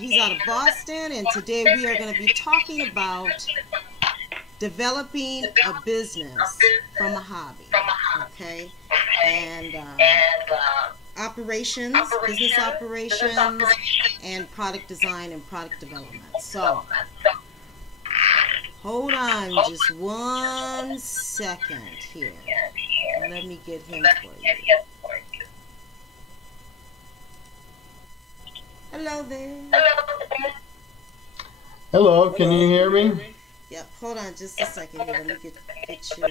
He's out of Boston, and today we are going to be talking about developing a business from a hobby, okay? And operations, business operations, and product design and product development. So, hold on just 1 second here. Let me get him for you. Hello there. Hello, can you hear me? Yep, hold on just a second here. Let me get your...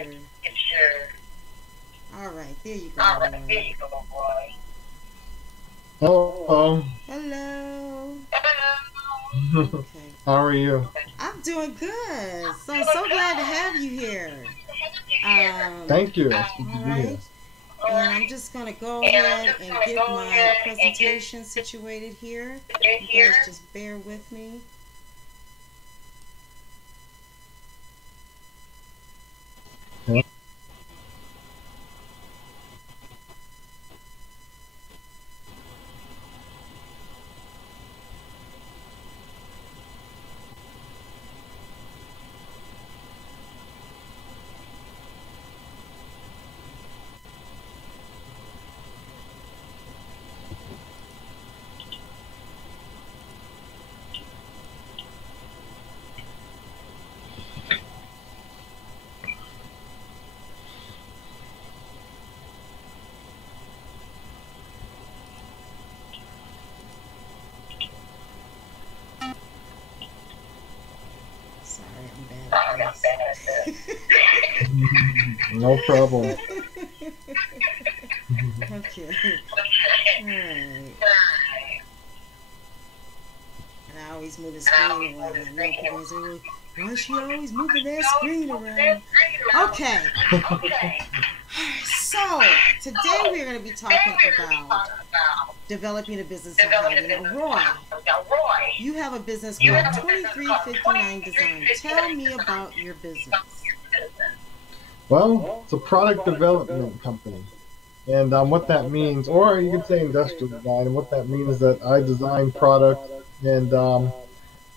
Alright, there you go, boy. Hello. Hello. Okay. How are you? I'm doing good. So I'm so glad to have you here. Thank you. It's good to be here. And I'm just going to go ahead and get my presentation situated here. You guys just bear with me. Okay. No problem. Okay. Alright. And I always move the screen around. I know people say, why is she always moving that screen around? Okay. So, today we're going to be talking about developing a business on hobby. Now, Roy, you have a business called 2359 Design. Tell me about your business. Well, it's a product development company. And what that means, or you could say industrial design, and what that means is that I design product and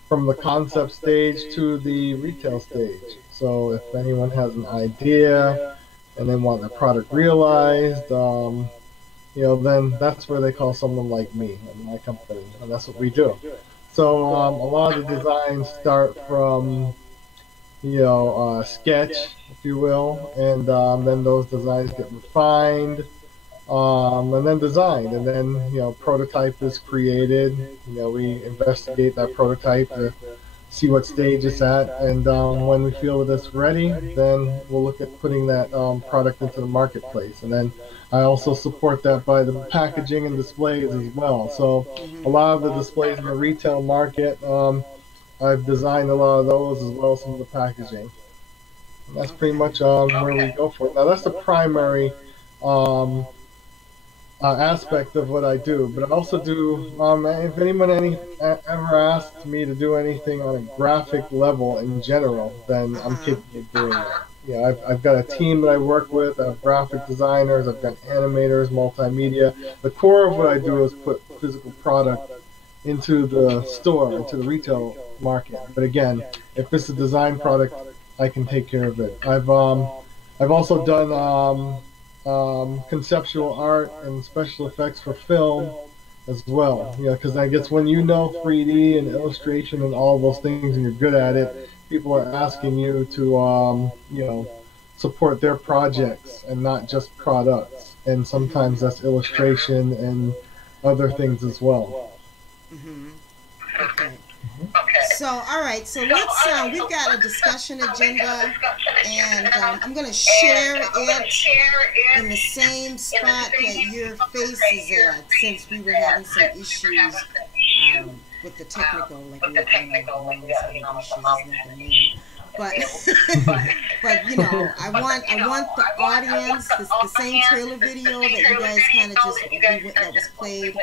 from the concept stage to the retail stage. So if anyone has an idea and they want the product realized, you know, then that's where they call someone like me and my company, and that's what we do. So a lot of the designs start from, you know, sketch, if you will, and then those designs get refined, and then designed, and then, you know, prototype is created. You know, we investigate that prototype to see what stage it's at, and when we feel that it's ready, then we'll look at putting that product into the marketplace. And then I also support that by the packaging and displays as well. So a lot of the displays in the retail market, I've designed a lot of those, as well as some of the packaging. And that's pretty much where we go for it. Now that's the primary aspect of what I do, but I also do, if anyone ever asks me to do anything on a graphic level in general, then I'm capable of doing it. Yeah, I've got a team that I work with. I have graphic designers, I've got animators, multimedia. The core of what I do is put physical product into the store, into the retail market. But again, if it's a design product, I can take care of it. I've also done conceptual art and special effects for film as well. You know, because I guess when you know 3D and illustration and all those things and you're good at it, people are asking you to, you know, support their projects and not just products. And sometimes that's illustration and other things as well. Mm-hmm. Okay. So, all right. So let's. We've got a discussion agenda, and I'm going to share it in the same spot that your face is at, since we were having some issues with the technical, like we were having issues, nothing new. But but you know, I want the audience, the same trailer video that you guys kind of just that was played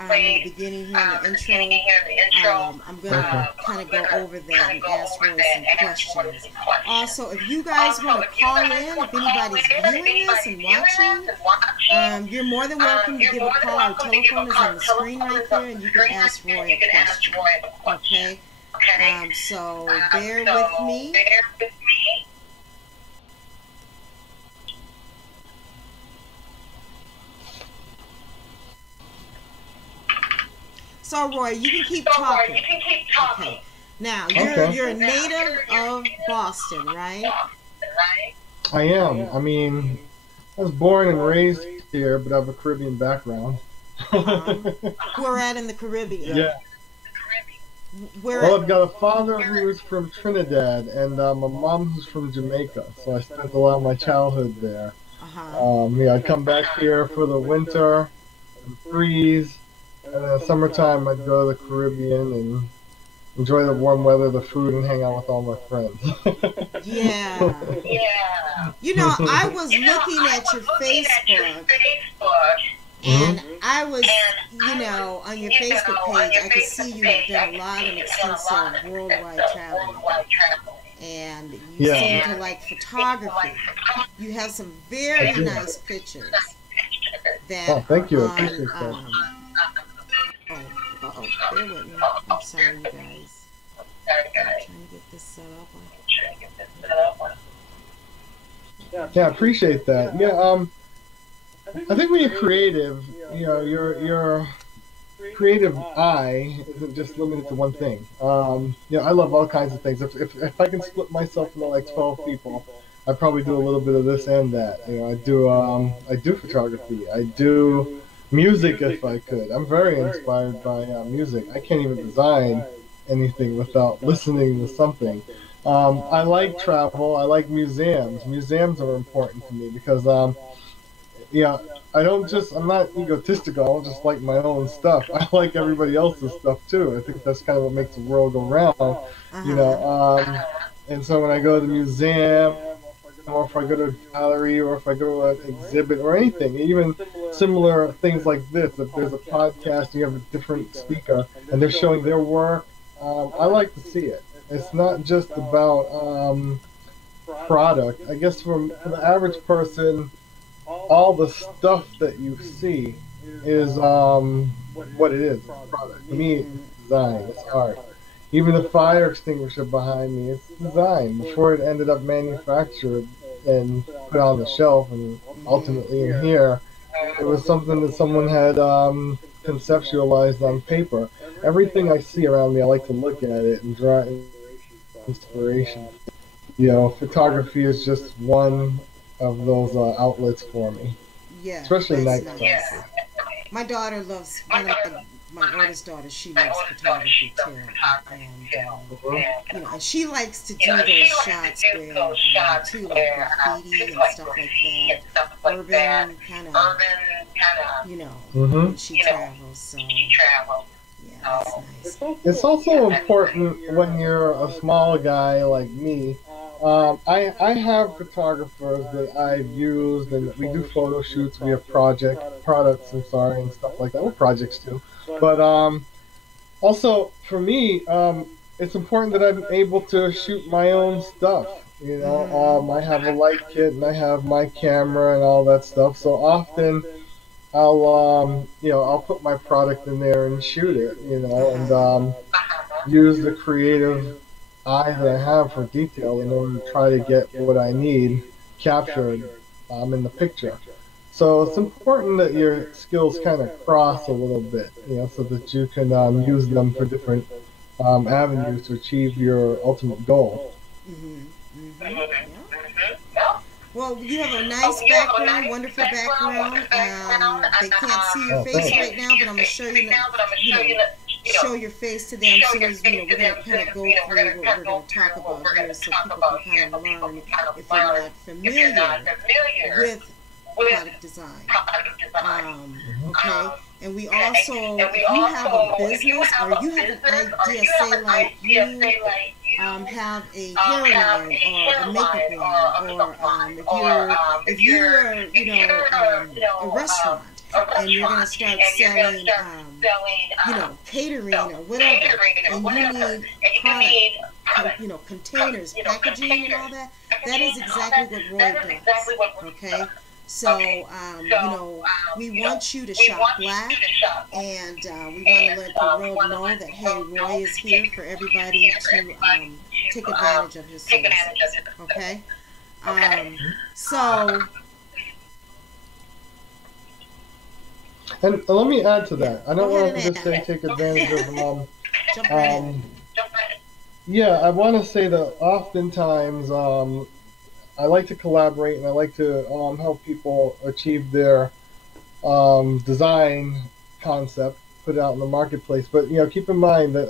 in the beginning here in the intro. I'm gonna kind of go over that and ask Roy some questions. Also, if you guys want to call in, if anybody's viewing this and watching, you're more than welcome to give a call. Our telephone is on the screen right there, and you can ask Roy a question. Okay. So bear with me. So Roy, you can keep talking. Okay. Now you're a native of Boston, right? I am. I mean, I was born and raised here, but I have a Caribbean background. We're at in the Caribbean. Yeah. Well, I've got a father who is from Trinidad and a mom who's from Jamaica, so I spent a lot of my childhood there. Yeah, I'd come back here for the winter and freeze, and in the summertime I'd go to the Caribbean and enjoy the warm weather, the food, and hang out with all my friends. Yeah. You know, I was looking at your Facebook. And I was, you know, on your Facebook page, I could see you have done a lot of extensive worldwide travel. And you seem to like photography. You have some very nice pictures. That thank you. I appreciate that. Bear with me. I'm sorry, you guys. I'm trying to get this set up. Yeah, I appreciate that. Yeah, I think when you're creative, you know, your creative eye isn't just limited to one thing. You know, I love all kinds of things. If I can split myself into like 12 people, I probably do a little bit of this and that. You know, I do photography. I do music if I could. I'm very inspired by music. I can't even design anything without listening to something. I like travel. I like museums. Museums are important to me because yeah, I'm not egotistical. I don't just like my own stuff. I like everybody else's stuff too. I think that's kind of what makes the world go round, you know. And so when I go to the museum, or if I go to a gallery, or if I go to an exhibit or anything, even similar things like this, if there's a podcast, you have a different speaker, and they're showing their work, I like to see it. It's not just about product. I guess for the average person, all the stuff that you see is what it is. Product. To me, it's design. It's art. Even the fire extinguisher behind me, it's design. Before it ended up manufactured and put on the shelf and ultimately in here, it was something that someone had conceptualized on paper. Everything I see around me, I like to look at it and draw inspiration. You know, photography is just one of those outlets for me. Yeah, especially night nice. Yeah. My daughter loves, my oldest daughter, she loves photography too. And, you know, and she likes to do those shots where, too, like graffiti and stuff like that. Urban kind of, you know, when she travels. So, yeah, that's nice. It's also important when you're a small guy like me. I have photographers that I've used, and we do photo shoots. We have products, and stuff like that. Well, projects too. But also for me, it's important that I'm able to shoot my own stuff. You know, I have a light kit and I have my camera and all that stuff. So often, I'll put my product in there and shoot it. You know, and use the creative eye that I have for detail in order to try to get what I need captured in the picture. So it's important that your skills kind of cross a little bit, so that you can use them for different avenues to achieve your ultimate goal. Yeah. Well, you have a nice background, wonderful background. They can't see your face right now, but I'm gonna show show your face to them. So as we're gonna kind of go through what we're gonna talk about here, so people can kind of learn if they're not familiar with product design. Okay. And we also, if you have a business or you have an idea, say like you have a hair line or a makeup line, or if you're a restaurant and you're gonna start selling catering or whatever, and you need product, containers, packaging, and all that. That is exactly what Roy does. Okay. So, we want you to shop black, and we want to let the world know that, hey, Roy is here for everybody to take advantage of his services. Okay? And let me add to that. I don't want to just say take advantage of Jump right in. Yeah, I want to say that oftentimes I like to collaborate, and I like to help people achieve their design concept, put it out in the marketplace. But keep in mind that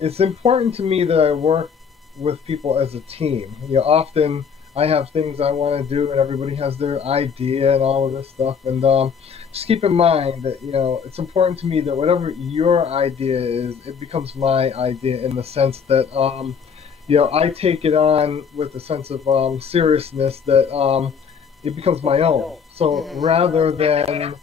it's important to me that I work with people as a team. Often I have things I want to do, and everybody has their idea and all of this stuff. And just keep in mind that it's important to me that whatever your idea is, it becomes my idea in the sense that I take it on with a sense of seriousness that it becomes my own. So rather than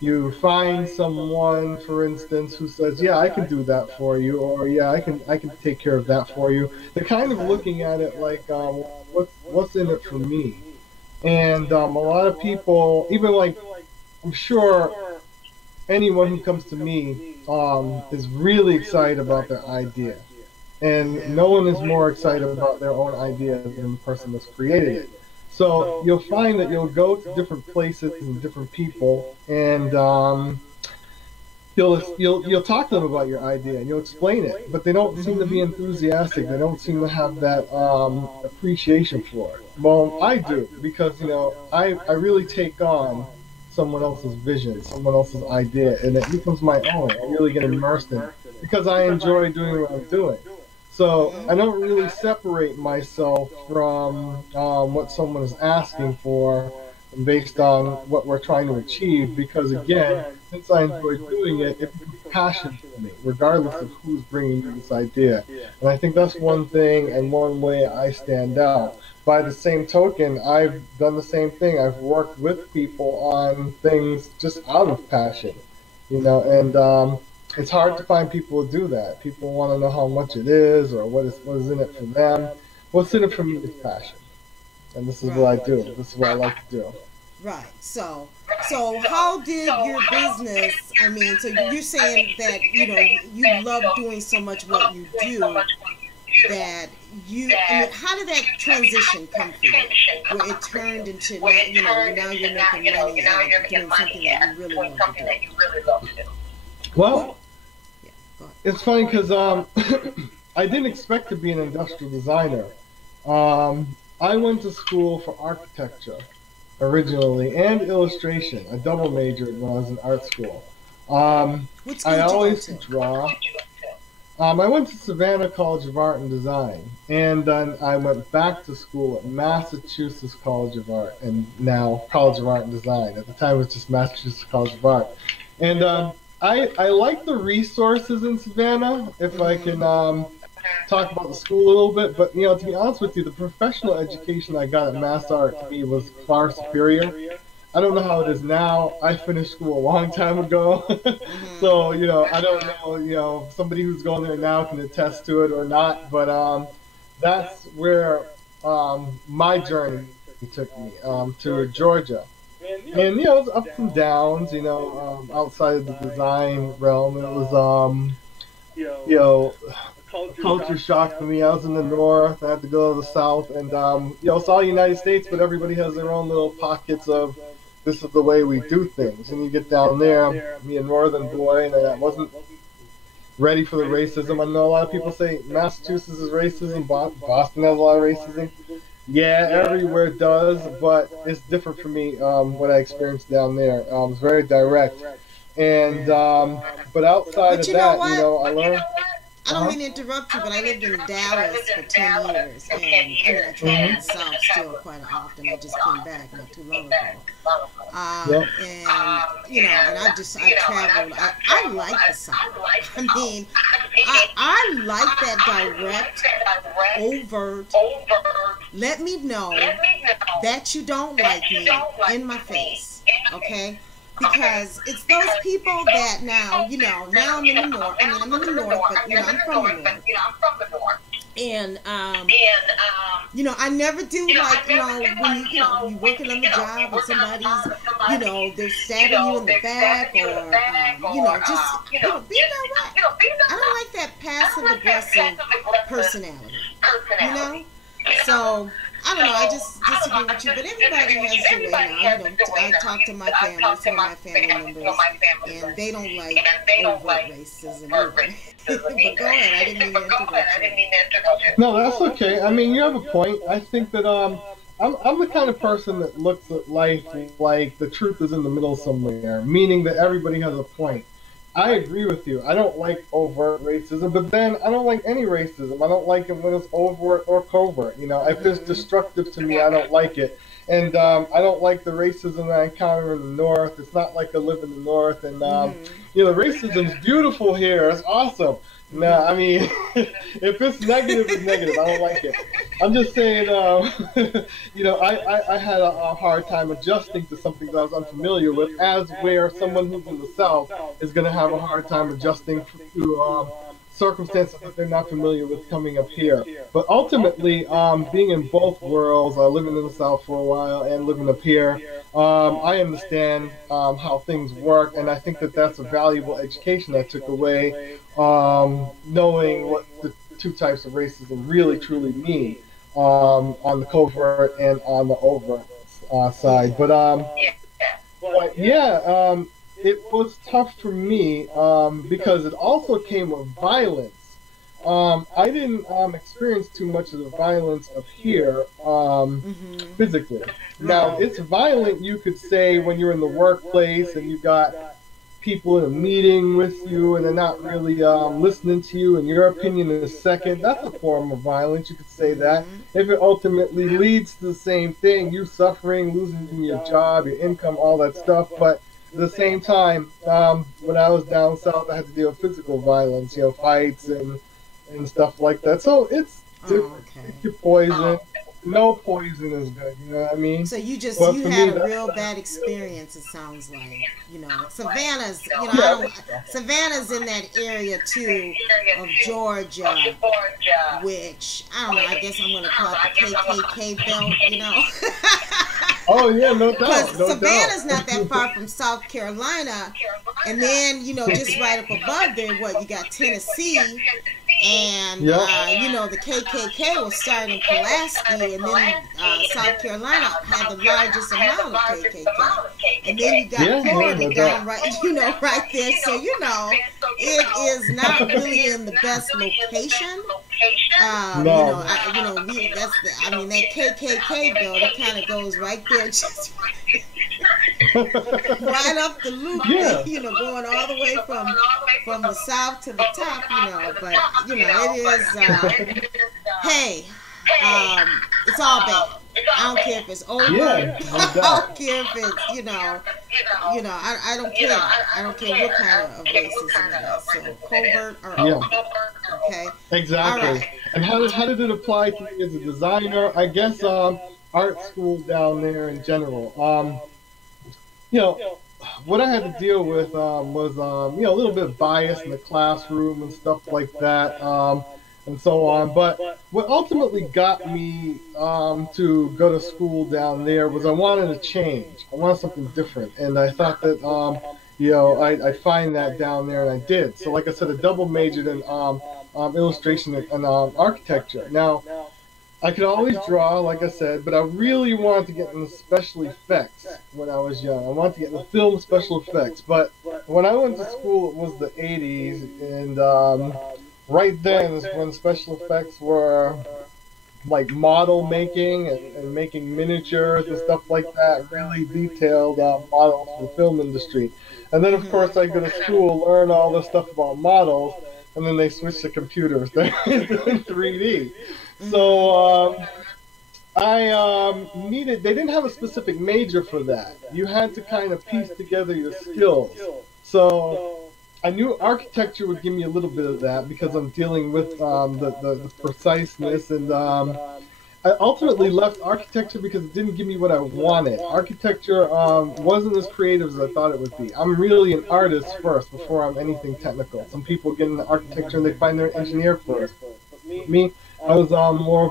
you find someone, for instance, who says, "Yeah, I can do that for you," or "Yeah, I can take care of that for you," they're kind of looking at it like, "What's in it for me?" And a lot of people, even like, I'm sure anyone who comes to me is really excited about their idea. And no one is more excited about their own idea than the person that's created it. So you'll find that you'll go to different places and different people, and you'll talk to them about your idea and you'll explain it, but they don't seem to be enthusiastic. They don't seem to have that appreciation for it. Well, I do, because I really take on someone else's vision, someone else's idea, and it becomes my own. I really get immersed in it because I enjoy doing what I'm doing. So I don't really separate myself from what someone is asking for based on what we're trying to achieve, because again, since I enjoy doing it, it becomes passion to me, regardless of who's bringing me this idea. And I think that's one thing and one way I stand out. By the same token, I've done the same thing. I've worked with people on things just out of passion, and it's hard to find people to do that. People want to know how much it is or what is in it for them. What's in it for me is passion. And this is what I do. This is what I like to do. Right. So how did your business, so you're saying that, you love doing so much what you do that how did that transition come for you? Where it turned into, now you're making money and doing something that you really love to do. Well, it's funny because I didn't expect to be an industrial designer. I went to school for architecture originally and illustration. I double majored when I was in art school. I always draw. I went to Savannah College of Art and Design, and then I went back to school at Massachusetts College of Art, and now College of Art and Design. At the time, it was just Massachusetts College of Art. And I like the resources in Savannah, if I can talk about the school a little bit. But, to be honest with you, the professional education I got at Mass Art to me was far superior. I don't know how it is now. I finished school a long time ago. So, I don't know, somebody who's going there now can attest to it or not. But that's where my journey took me, to Georgia. And, it was ups and downs, outside of the design realm. It was, a culture shock to me. I was in the north, I had to go to the south, and it's all United States, but everybody has their own little pockets of this is the way we do things. And you get down there, me a northern boy, and I wasn't ready for the racism. I know a lot of people say Massachusetts is racism, Boston has a lot of racism. Yeah, everywhere does, but it's different for me. What I experienced down there, it's very direct, and but outside of that, I learned. I don't mean to interrupt you, but I lived in Dallas for 10 years, and I traveled south still quite often. I just came back not too long ago. And I traveled. I like the South. I mean, I like that direct, overt, let me know that you don't like me in my face, okay? Because it's those people that now I'm in the north. I mean, I'm in the north, but I'm from the north. And I never do like when you working on the job and somebody's they're stabbing you in the back or just be direct. I don't like that passive aggressive personality. So I don't know, I just disagree with you, but everybody has their way now. I talk to my family, some of my family members, and they don't like overt racism either. But go ahead, I didn't mean to interrupt you. No, that's okay. I mean, you have a point. I think that I'm the kind of person that looks at life like the truth is in the middle somewhere, meaning that everybody has a point. I agree with you. I don't like overt racism, but then I don't like any racism. I don't like it when it's overt or covert. If it's destructive to me, I don't like it. And I don't like the racism that I encounter in the North. It's not like I live in the North. And, the racism's beautiful here. It's awesome. No, I mean, if it's negative, it's negative. I don't like it. I'm just saying, I had a hard time adjusting to something that I was unfamiliar with, as where someone who's in the South is going to have a hard time adjusting to circumstances that they're not familiar with coming up here. But ultimately, being in both worlds, living in the South for a while and living up here, I understand how things work, and I think that that's a valuable education I took away, knowing what the two types of racism really truly mean on the covert and on the overt side. But it was tough for me because it also came with violence. I didn't experience too much of the violence up here physically. Now, it's violent, you could say, when you're in the workplace and you got people in a meeting with you and they're not really listening to you and your opinion is second. That's a form of violence, you could say that. If it ultimately leads to the same thing, you suffering, losing your job, your income, all that stuff. But at the same time, when I was down south, I had to deal with physical violence, fights and stuff like that. So it's different. Pick your poison. No poison is good, you know what I mean? So you had a real bad experience, it sounds like. Savannah's, Savannah's in that area too of Georgia, which, I don't know, I guess I'm going to call it the KKK belt, Oh, yeah, no doubt. Because Savannah's not that far from South Carolina, and then, just right up above there, you got Tennessee, and, the KKK was starting in Pulaski, and then South Carolina had the largest amount of KKK. And then you got Florida down right there. So, it is not really in the best location. That KKK bill, it kind of goes right there, just right up the loop, going all the way from the south to the top, but, it is, hey, it's all bad. I don't care if it's over. I don't care if it's, I don't care. I don't care what kind of racism it is. So covert or overt. Okay. Exactly. Right. And how did it apply to me as a designer? I guess art school down there in general. What I had to deal with was a little bit of bias in the classroom and stuff like that. And so on. But what ultimately got me to go to school down there was I wanted to change. I wanted something different. And I thought that, I'd find that down there, and I did. So like I said, I double majored in illustration and architecture. Now, I could always draw, like I said, but I really wanted to get into special effects when I was young. I wanted to get into film special effects. But when I went to school, it was the 80s, and right then is when special effects were like model making and making miniatures and stuff like that, really detailed models for the film industry. And then, of course, I go to school, learn all this stuff about models, and then they switch to computers. They're in 3D. So they didn't have a specific major for that. You had to kind of piece together your skills. So I knew architecture would give me a little bit of that because I'm dealing with the preciseness, and I ultimately left architecture because it didn't give me what I wanted. Architecture wasn't as creative as I thought it would be. I'm really an artist first before I'm anything technical. Some people get into architecture and they find they're an engineer first. With me, I was more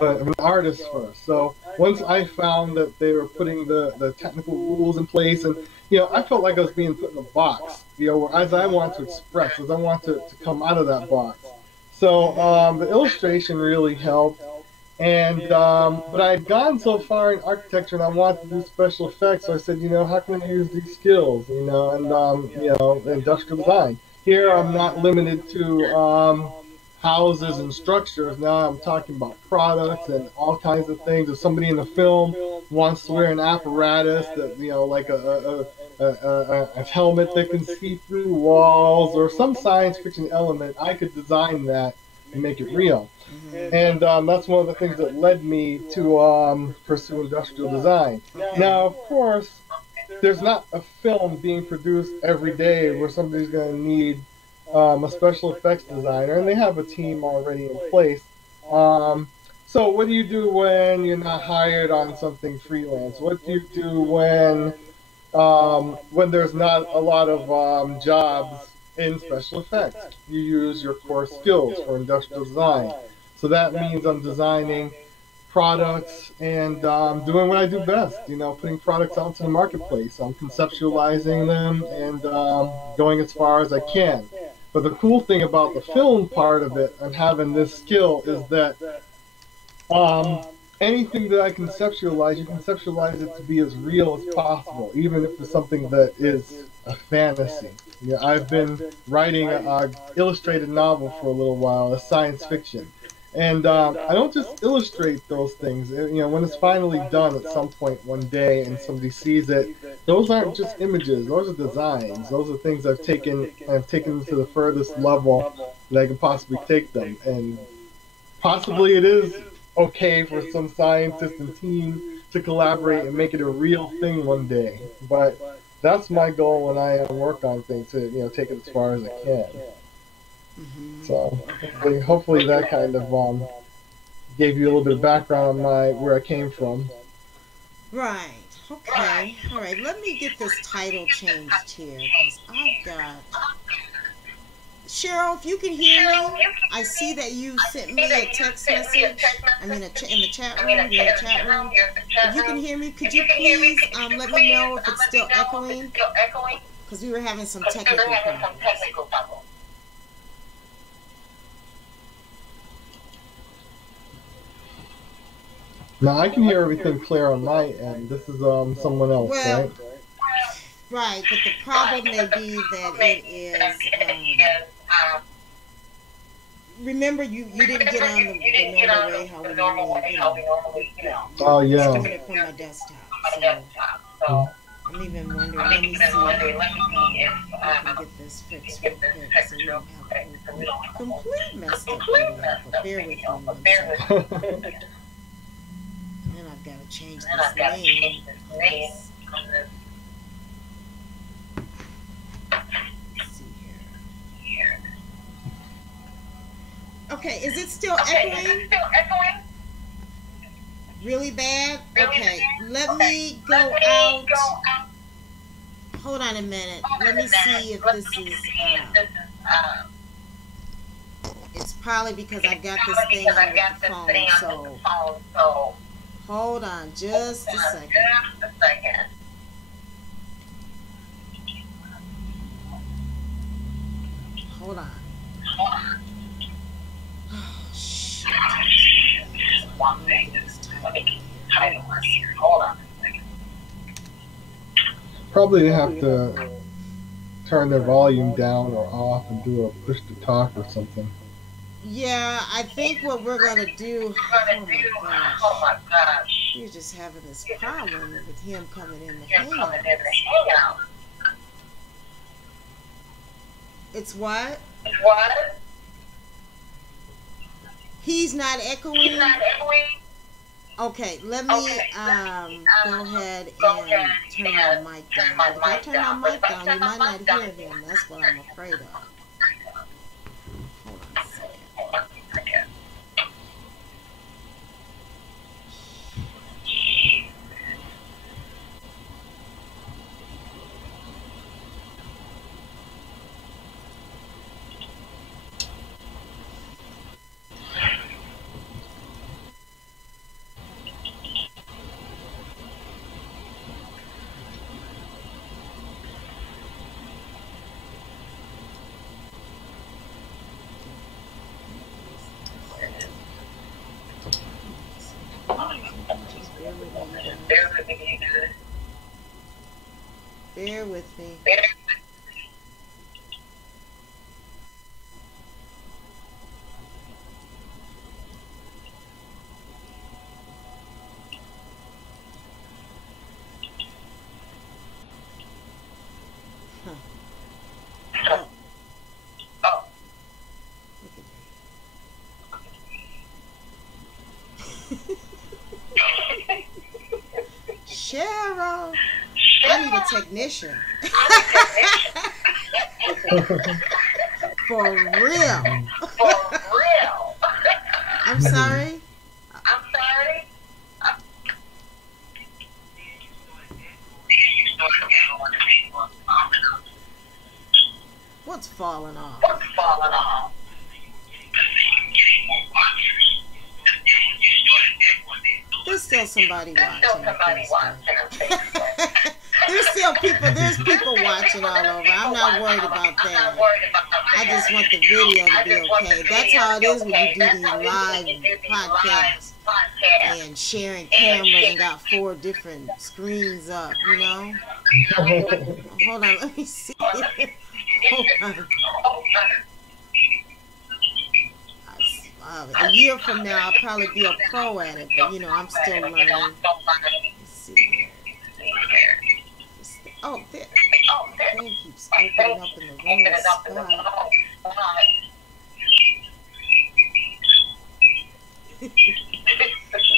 of an artist first. So once I found that they were putting the technical rules in place, and I felt like I was being put in a box, as I want to express, as I want to come out of that box. So the illustration really helped, and but I had gone so far in architecture and I wanted to do special effects, so I said, how can I use these skills, and industrial design. Here I'm not limited to houses and structures. Now I'm talking about products and all kinds of things. If somebody in the film wants to wear an apparatus that, like a helmet that can see through walls or some science fiction element, I could design that and make it real. And that's one of the things that led me to pursue industrial design. Now, of course, there's not a film being produced every day where somebody's going to need a special effects designer, and they have a team already in place. So what do you do when you're not hired on something freelance? What do you do when there's not a lot of jobs in special effects? You use your core skills for industrial design. So that means I'm designing products and doing what I do best, putting products out to the marketplace. I'm conceptualizing them and going as far as I can. But the cool thing about the film part of it and having this skill is that anything that I conceptualize, you conceptualize it to be as real as possible, even if it's something that is a fantasy. I've been writing an illustrated novel for a little while, a science fiction. And I don't just illustrate those things. When it's finally done at some point one day and somebody sees it, those aren't just images. Those are designs. Those are things I've taken to the furthest level that I can possibly take them. And possibly it is okay for some scientist and team to collaborate and make it a real thing one day. But that's my goal when I work on things, to take it as far as I can. So hopefully that kind of gave you a little bit of background on where I came from. Right. Okay. All right. Let me get this title changed here, because I've got. Cheryl, if you can hear me, I see that you sent me a text message. In the chat room. You're in the chat room. If you can hear me, could you please let me know if it's still echoing? Because we were having some technical problems. Now I can hear everything clear on my end. This is someone else, right? Right, but the problem may be that it is. Remember, you didn't get on the normal way how we normally. Oh yeah. Just doing it from my desktop. So I'm even wondering. Let me see if I can get this fixed real quick, so we don't have a complete messed up. But bear with me. And I've got to change this name. Let's see here. Okay, is it still echoing? Really bad? Okay, let me go out. Hold on a minute. Let me see if this is. It's probably because I got this thing on with the phone. So hold on just a second. Hold on. Oh, shit. One thing. Let me get the title on here. Hold on a second. Probably have to turn their volume down or off and do a push to talk or something. Yeah, I think what we're gonna do. Oh my gosh. We're just having this problem with him coming in the Him hangout. coming in the hangout. It's what? What? He's not echoing. He's not echoing. Okay, let me go ahead and turn my mic down. If I turn my mic down, you might not hear him. That's what I'm afraid of. Hold on a second. Bear with me. Huh. Oh. Oh. Look at that. Cheryl. I need a technician. For real. For real. I'm sorry. I'm sorry. What's falling off? What's falling off? There's still somebody watching. There's still somebody watching on Facebook. There's people watching all over. I'm not worried about that. I just want the video to be okay. That's how it is when you do these live podcasts and sharing cameras and got 4 different screens up, you know? Hold on, let me see. Hold on. A year from now, I'll probably be a pro at it, but you know, I'm still learning. Let's see. Oh, there. The thing keeps opening up in the wrong spot.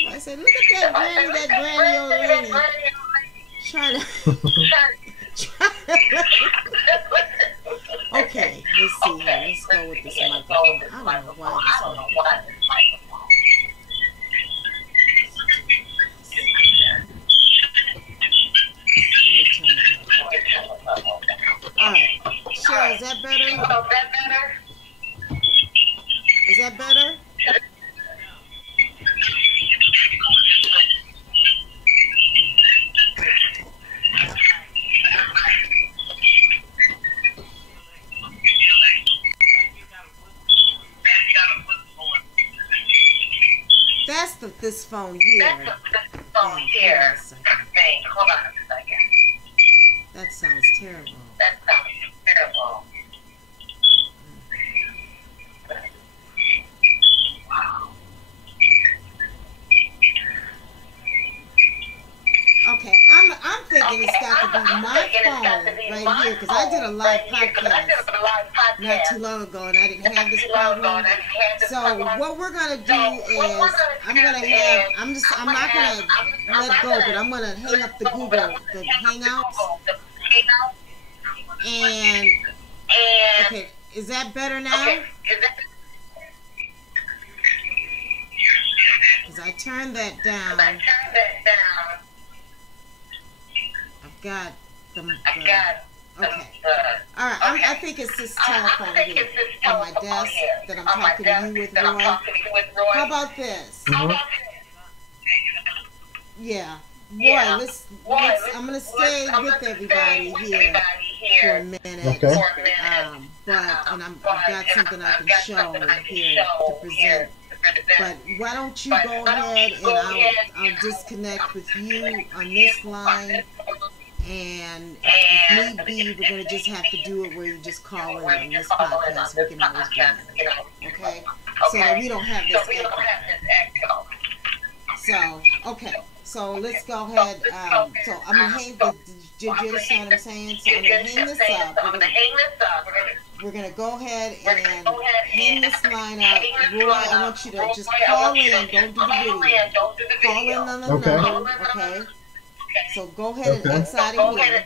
I said, look at that granny old lady. Trying to. Okay, let's see here. Let's go with this microphone. I don't know why this microphone. Alright. Cheryl, is that better? Is that better? That's this phone here. That's the phone here. Hold on a second. That sounds terrible. That sounds terrible. Wow. Okay, I'm thinking it's got to be my phone right here because I did a live podcast not too long ago and I didn't have this problem. So what we're gonna do is I'm not gonna let go, but I'm gonna hang up the Hangouts. And okay, is that better now? Because I turned that down. I've got the okay. All right, I think it's this telephone here on my desk that I'm talking to you with, Roy. How about this? Yeah. Roy, let's I'm going to stay with everybody here for a minute. Okay. I've got something I can show here to present. But why don't you go ahead and I'll disconnect with you on this line, and if need be, we're going to just have to do it where you just call in on this podcast. We can always do it. Okay? So that we don't have this echo. So, okay. So let's go ahead. So I'm going to hang the... Did you understand what I'm saying? So I'm going to hang this up. We're going to go ahead and hang this line up. Roy, I want you to just call in. Don't do the video. Call in on the number, okay? So go ahead and X out of here.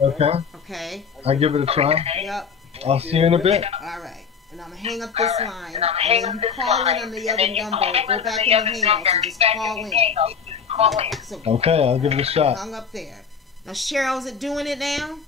Okay. Okay. I'll give it a try. Yep. I'll see you in a bit. All right. And I'm going to hang up this line. And then you call in on the other number. Go back in the hangouts and just call in. So okay, I'll give it a shot. Hung up there. Now, Cheryl, is it doing it now?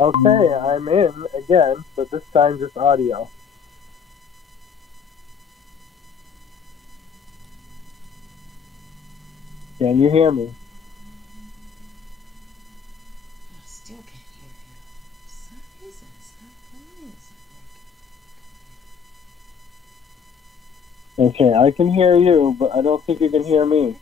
Okay, I'm in again, but this time just audio. Can you hear me? I still can't hear him. For some reason, it's not playing. Okay, I can hear you, but I don't think you can hear me.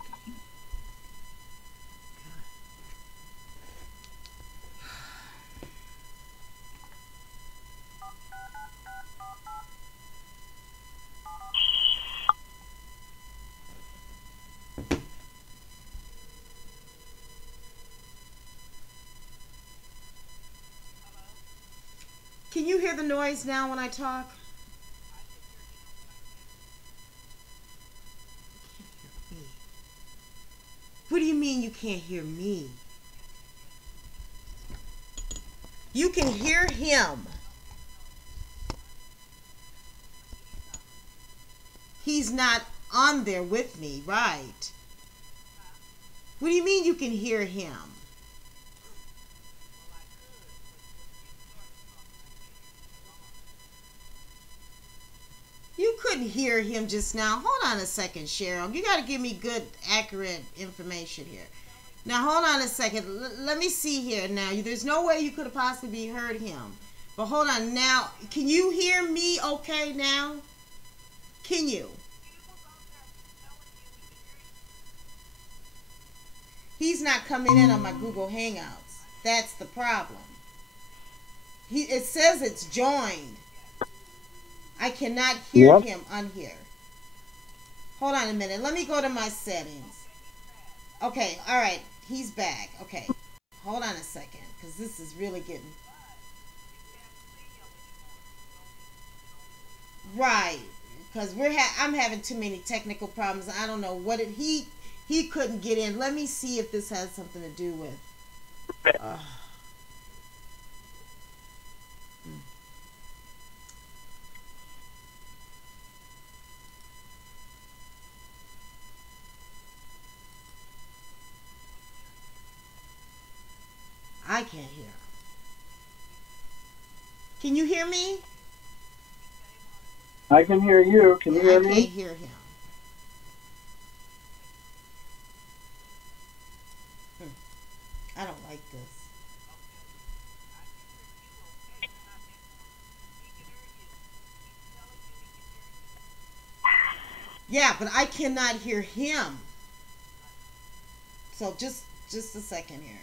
Can you hear the noise now when I talk? What do you mean you can't hear me? You can hear him. He's not on there with me, right? What do you mean you can hear him? You couldn't hear him just now. Hold on a second, Cheryl. You got to give me good, accurate information here. Now, hold on a second. Let me see here now. There's no way you could have possibly heard him. But hold on now. Can you hear me okay now? Can you? He's not coming in on my Google Hangouts. That's the problem. It says it's joined. I cannot hear him on here. Hold on a minute. Let me go to my settings. Okay, all right. He's back. Okay. Hold on a second, because this is really getting... Right. Because I'm having too many technical problems. I don't know what he couldn't get in. Let me see if this has something to do with... I can't hear him. Can you hear me? I can hear you. Can you hear me? I can't hear him. I don't like this. Yeah, but I cannot hear him. So just a second here.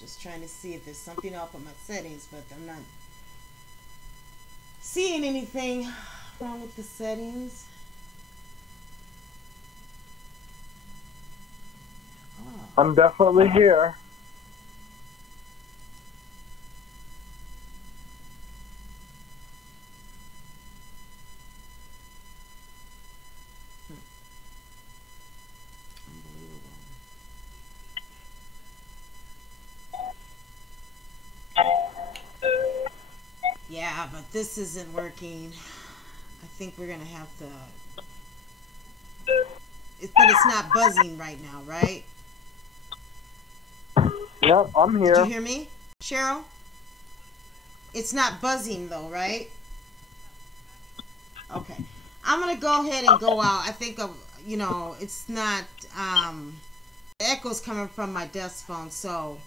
Just trying to see if there's something off of my settings, but I'm not seeing anything wrong with the settings. Oh. I'm definitely here. Yeah, but this isn't working. I think we're gonna have to. But it's not buzzing right now, right? Yep, I'm here. Did you hear me, Cheryl? It's not buzzing though, right? Okay. I'm gonna go ahead and go out. I think it's not. The echo's coming from my desk phone, so.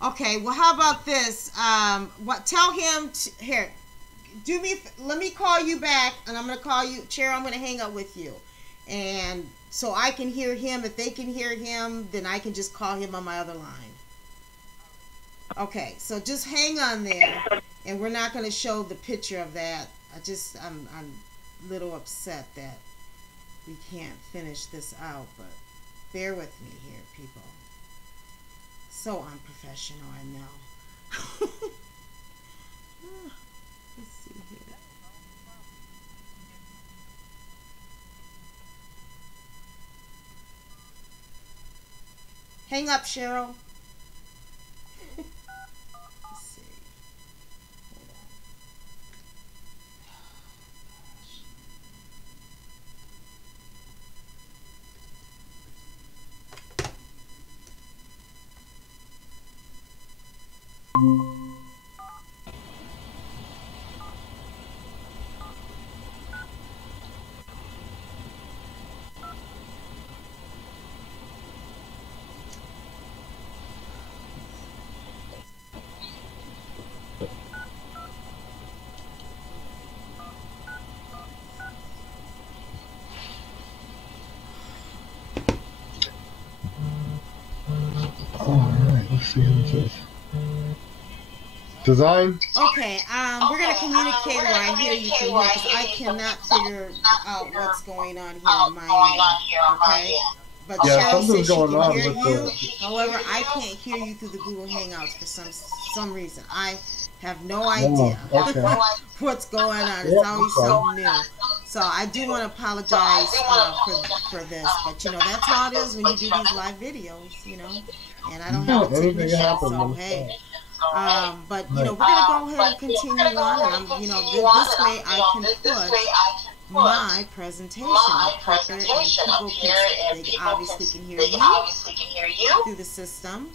Okay, well, how about this? Tell him here. Let me call you back, and I'm gonna call you, Cheryl. I'm gonna hang up with you, and so I can hear him. If they can hear him, then I can just call him on my other line. Okay, so just hang on there, and we're not gonna show the picture of that. I'm a little upset that we can't finish this out, but bear with me here, people. So unprofessional, I know. Let's see here. Hang up, Cheryl. Let's see. Hold on. Alright, let's see what this is. Design? Okay, we're going to communicate where I hear you from here because I cannot figure out what's going on here on my end. Okay? But Yeah, Cheryl says she going on can hear with you. However, I can't hear you through the Google Hangouts for some reason. I have no idea what's going on. It's always something new. So I do want to apologize for this. But, that's how it is when you do these live videos, And I don't have a technician, so hey. But, we're going to go ahead and continue on. And this way I can put my presentation up there, and people obviously can hear you through the system.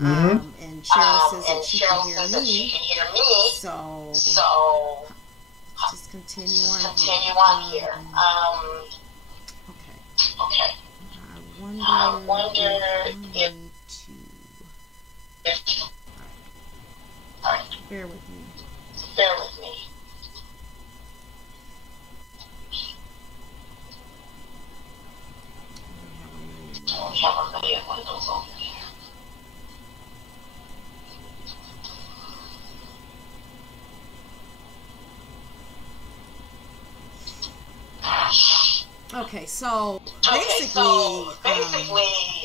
And Cheryl says that she can hear me. So just continue on here. Okay. I wonder if Alright. Bear with me. I don't have a million windows open here. Okay, so basically,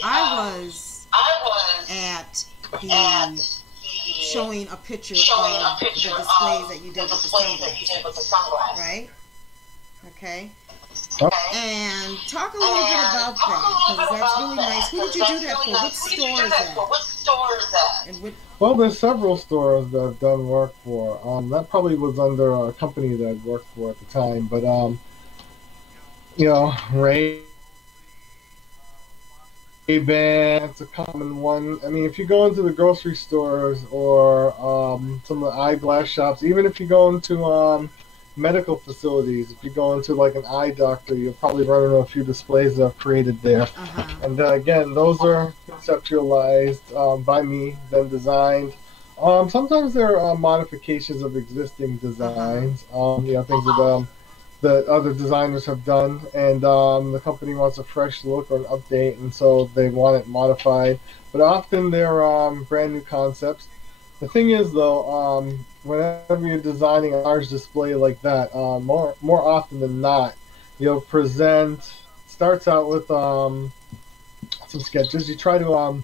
I was at the showing a picture of the displays that you did with the sunglasses, right? Okay. And talk a little bit about that, because that's really nice. Who did you do that for? What store is that? And well, there's several stores that I've done work for. That probably was under a company that I'd worked for at the time, but Ray-Ban, it's a common one. I mean, if you go into the grocery stores or some of the eyeglass shops, even if you go into medical facilities, if you go into like an eye doctor, you'll probably run into a few displays that I've created there. And again, those are conceptualized by me, then designed. Sometimes there are modifications of existing designs, things that other designers have done, and the company wants a fresh look or an update, and so they want it modified. But often they're brand new concepts. The thing is, though, whenever you're designing a large display like that, more often than not, you'll present. Starts out with some sketches. You try to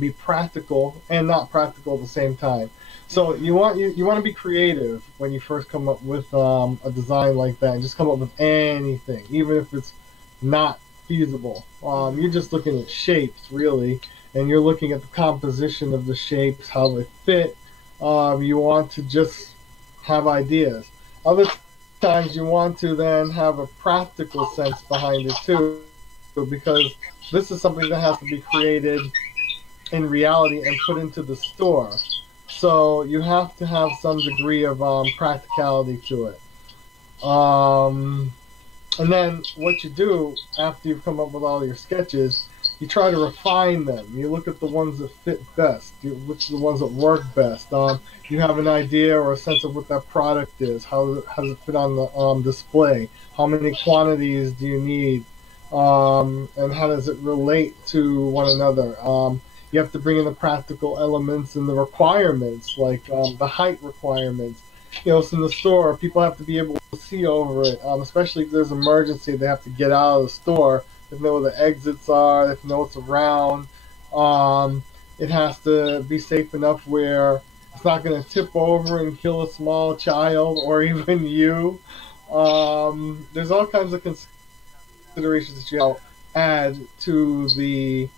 be practical and not practical at the same time. So you want to be creative when you first come up with a design like that, and just come up with anything, even if it's not feasible. You're just looking at shapes, really, and you're looking at the composition of the shapes, how they fit. You want to just have ideas. Other times you want to then have a practical sense behind it too, because this is something that has to be created in reality and put into the store. So you have to have some degree of practicality to it. And then what you do after you've come up with all your sketches, you try to refine them. You look at the ones that fit best, which are the ones that work best. You have an idea or a sense of what that product is. How does it fit on the display? How many quantities do you need? And how does it relate to one another? You have to bring in the practical elements and the requirements, like the height requirements. So in the store, people have to be able to see over it, especially if there's an emergency. They have to get out of the store. They know where the exits are. They have to know what's around. It has to be safe enough where it's not going to tip over and kill a small child or even you. There's all kinds of considerations that you add to the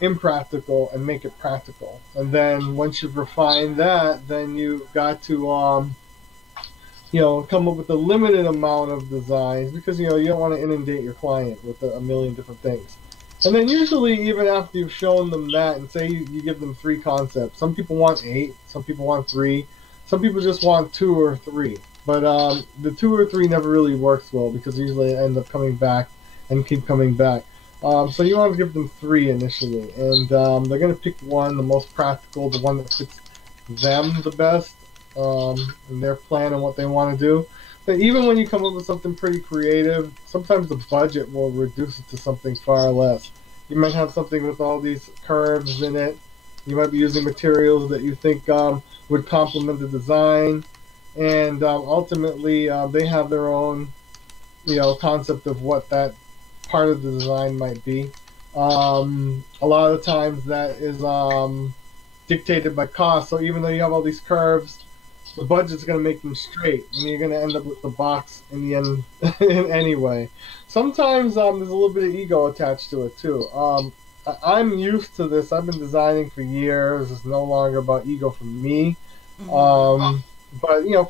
impractical and make it practical. And then once you've refined that, then you've got to come up with a limited amount of designs, because you don't want to inundate your client with a million different things. And then usually, even after you've shown them that, and say you give them 3 concepts, some people want 8, some people want 3, some people just want 2 or 3. But the 2 or 3 never really works well, because usually they end up coming back and keep coming back. So you want to give them 3 initially, and they're going to pick one, the most practical, the one that fits them the best, and their plan and what they want to do. But even when you come up with something pretty creative, sometimes the budget will reduce it to something far less. You might have something with all these curves in it. You might be using materials that you think would complement the design, and ultimately they have their own, concept of what that part of the design might be. A lot of the times that is dictated by cost. So even though you have all these curves, the budget's going to make them straight, and you're going to end up with the box in the end anyway. Sometimes there's a little bit of ego attached to it too. I'm used to this. I've been designing for years. It's no longer about ego for me. But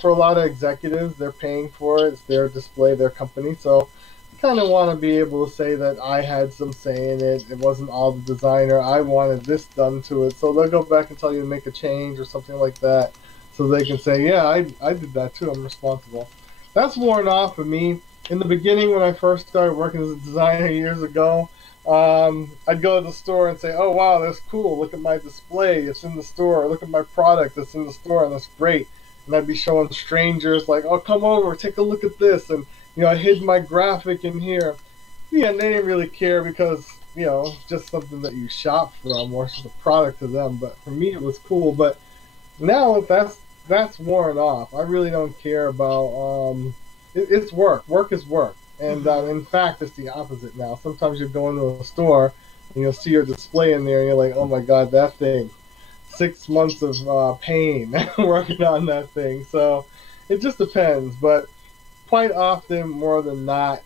for a lot of executives, they're paying for it. It's their display, their company. So I kind of want to be able to say that I had some say in it. It wasn't all the designer. I wanted this done to it. So they'll go back and tell you to make a change or something like that, so they can say, yeah, I did that too. I'm responsible. That's worn off of me. In the beginning, when I first started working as a designer years ago, I'd go to the store and say, oh, wow, that's cool. Look at my display. It's in the store. Look at my product. It's in the store, and that's great. And I'd be showing strangers, like, oh, come over, take a look at this. And, I hid my graphic in here. Yeah, and they didn't really care because, just something that you shop from, or just a product to them. But for me, it was cool. But now that's worn off. I really don't care about it's work. Work is work. And in fact, it's the opposite now. Sometimes you go into a store and you'll see your display in there, and you're like, oh my God, that thing. 6 months of pain working on that thing. So it just depends. But quite often, more than not,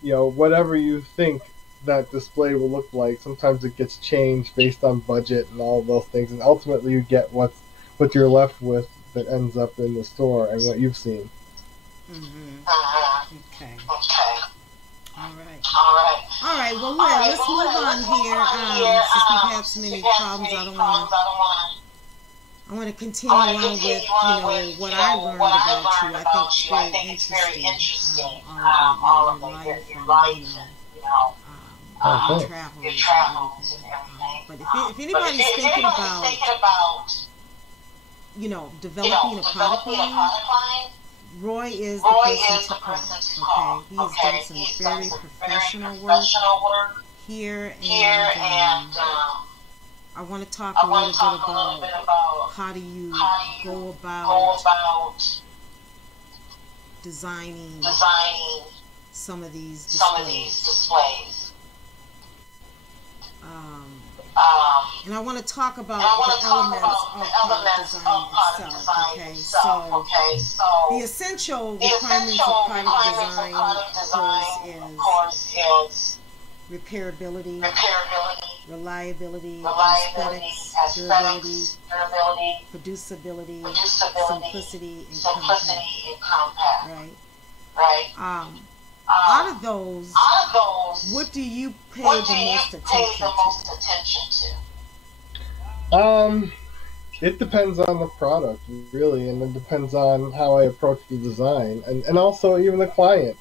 whatever you think that display will look like, sometimes it gets changed based on budget and all those things. And ultimately, you get what you're left with that ends up in the store and what you've seen. Okay. All right. Well, let's move on here. Since we've had so many problems, I want to continue on with what I learned about you. I think it's very interesting. All of your life and your travels and everything. But if anybody's thinking about developing a product line, Roy is the person to call. Okay, he's done some very professional work here, and I want to talk a little bit about how do you go about designing some of these displays. And I want to talk about the elements of product design itself. Okay, so the essential requirements of product design, of course, is repairability, reliability, reliability, aesthetics, durability, producibility, producibility, simplicity, and compact. Right. Right. Out of those, what do you pay the most attention to? It depends on the product, really, and it depends on how I approach the design, and also even the client.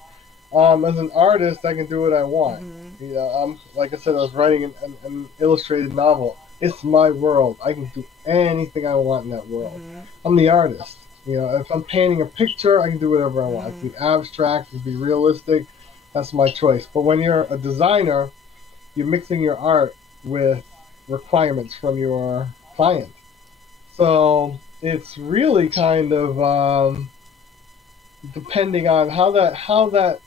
As an artist, I can do what I want. Mm-hmm. You know, like I said, I was writing an illustrated novel. It's my world. I can do anything I want in that world. Mm-hmm. I'm the artist. You know, if I'm painting a picture, I can do whatever I want. Mm-hmm. I can be abstract, I can be realistic. That's my choice. But when you're a designer, you're mixing your art with requirements from your client. So it's really kind of depending on how that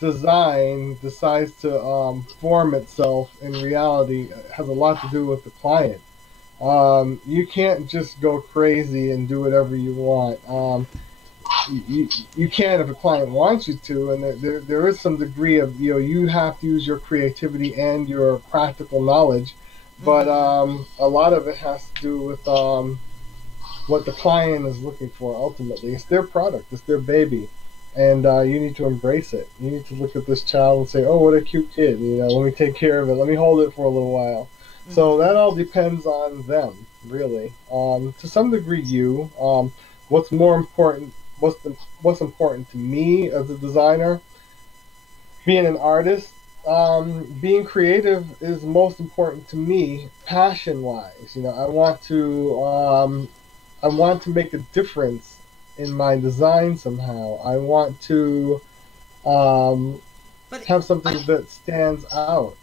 design decides to form itself in reality has a lot to do with the client. You can't just go crazy and do whatever you want. You can if a client wants you to, and there is some degree of, you know, you have to use your creativity and your practical knowledge, but a lot of it has to do with what the client is looking for. Ultimately, it's their product, it's their baby, and you need to embrace it. You need to look at this child and say, "Oh, what a cute kid! You know, let me take care of it. Let me hold it for a little while." Mm-hmm. So that all depends on them, really. To some degree, you. What's more important? What's important to me as a designer? Being an artist, being creative is most important to me, passion-wise. You know, I want to make a difference in my design somehow. I want to have something that stands out,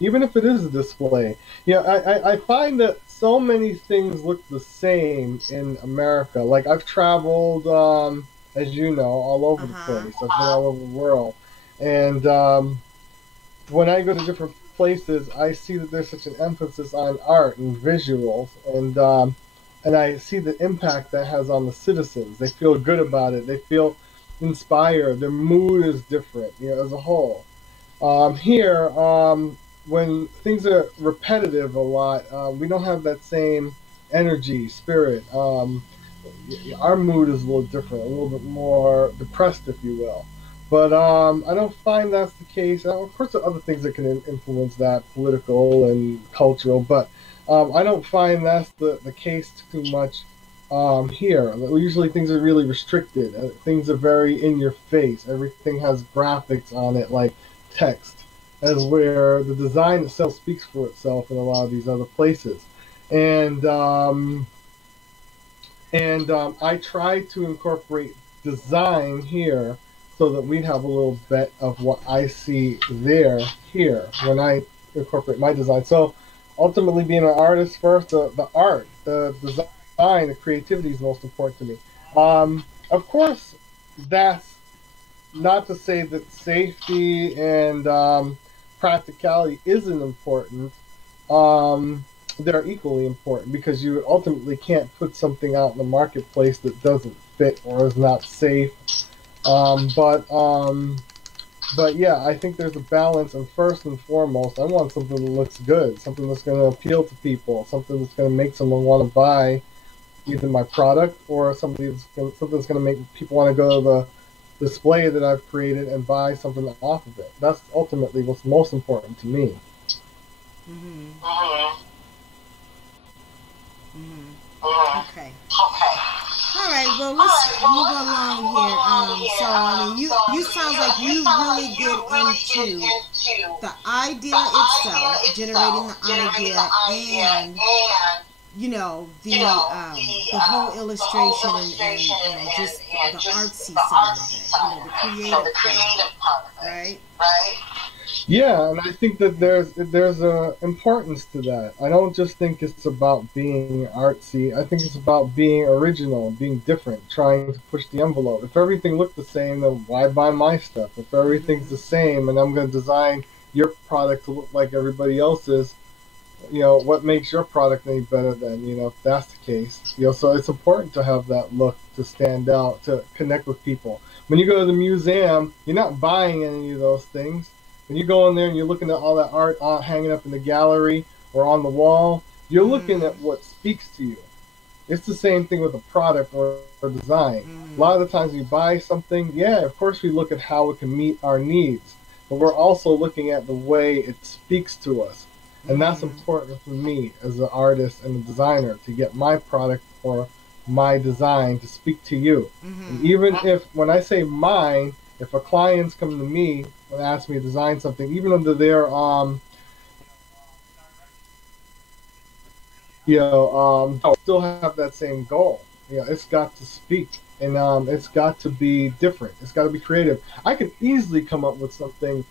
even if it is a display. You know, I find that so many things look the same in America. Like, I've traveled, as you know, all over the place. I've been all over the world. And when I go to different places, I see that there's such an emphasis on art and visuals, and I see the impact that has on the citizens. They feel good about it. They feel inspired. Their mood is different, you know, as a whole. Here, when things are repetitive a lot, we don't have that same energy, spirit. Our mood is a little different, a little bit more depressed, if you will. But I don't find that's the case. Of course, there are other things that can influence that, political and cultural, but I don't find that's the case too much here. Usually things are really restricted. Things are very in your face. Everything has graphics on it, like text, as where the design itself speaks for itself in a lot of these other places. And I try to incorporate design here so that we'd have a little bit of what I see here when I incorporate my design. So ultimately, being an artist first, the art, the design, the creativity is most important to me. Of course, that's not to say that safety and practicality isn't important. They're equally important, because you ultimately can't put something out in the marketplace that doesn't fit or is not safe. But yeah, I think there's a balance, and first and foremost, I want something that looks good, something that's going to appeal to people, something that's going to make someone want to buy either my product or something that's going to make people want to go to the display that I've created and buy something off of it. That's ultimately what's most important to me. Mm-hmm. Okay. All right. Well, let's move along here. So, I mean, you sounds like you really get into the idea itself, generating the idea, and you know the whole illustration and just the artsy side of it, you know, the creative part, right? Yeah, and I think that there's a importance to that. I don't just think it's about being artsy. I think it's about being original, being different, trying to push the envelope. If everything looked the same, then why buy my stuff? If everything's the same and I'm going to design your product to look like everybody else's, you know, what makes your product any better than, you know, if that's the case? You know, so it's important to have that look, to stand out, to connect with people. When you go to the museum, you're not buying any of those things. When you go in there and you're looking at all that art hanging up in the gallery or on the wall, you're looking at what speaks to you. It's the same thing with a product or design. A lot of the times when you buy something, yeah, of course we look at how it can meet our needs, but we're also looking at the way it speaks to us. And that's important for me as an artist and a designer, to get my product or my design to speak to you. And even if, when I say mine, if a client's come to me and ask me to design something, even under their still have that same goal. It's got to speak, and it's got to be different. It's got to be creative. I can easily come up with something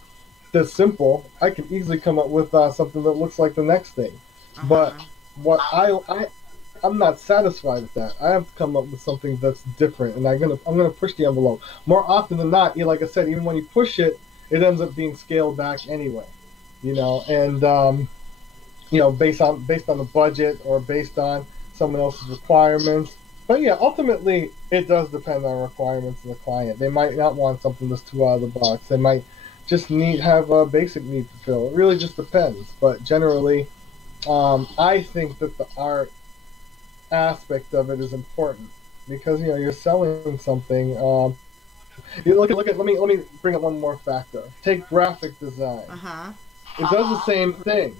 that's simple. I can easily come up with something that looks like the next thing. But what I'm not satisfied with that. I have to come up with something that's different, and I'm gonna push the envelope. More often than not, like I said, even when you push it, it ends up being scaled back anyway. And based on the budget or based on someone else's requirements. But yeah, ultimately, it does depend on requirements of the client. They might not want something that's too out of the box. They might just have a basic need to fill. It really just depends. But generally, I think that the art aspect of it is important, because you're selling something. Look at. Let me bring up one more factor. Take graphic design. It does the same thing.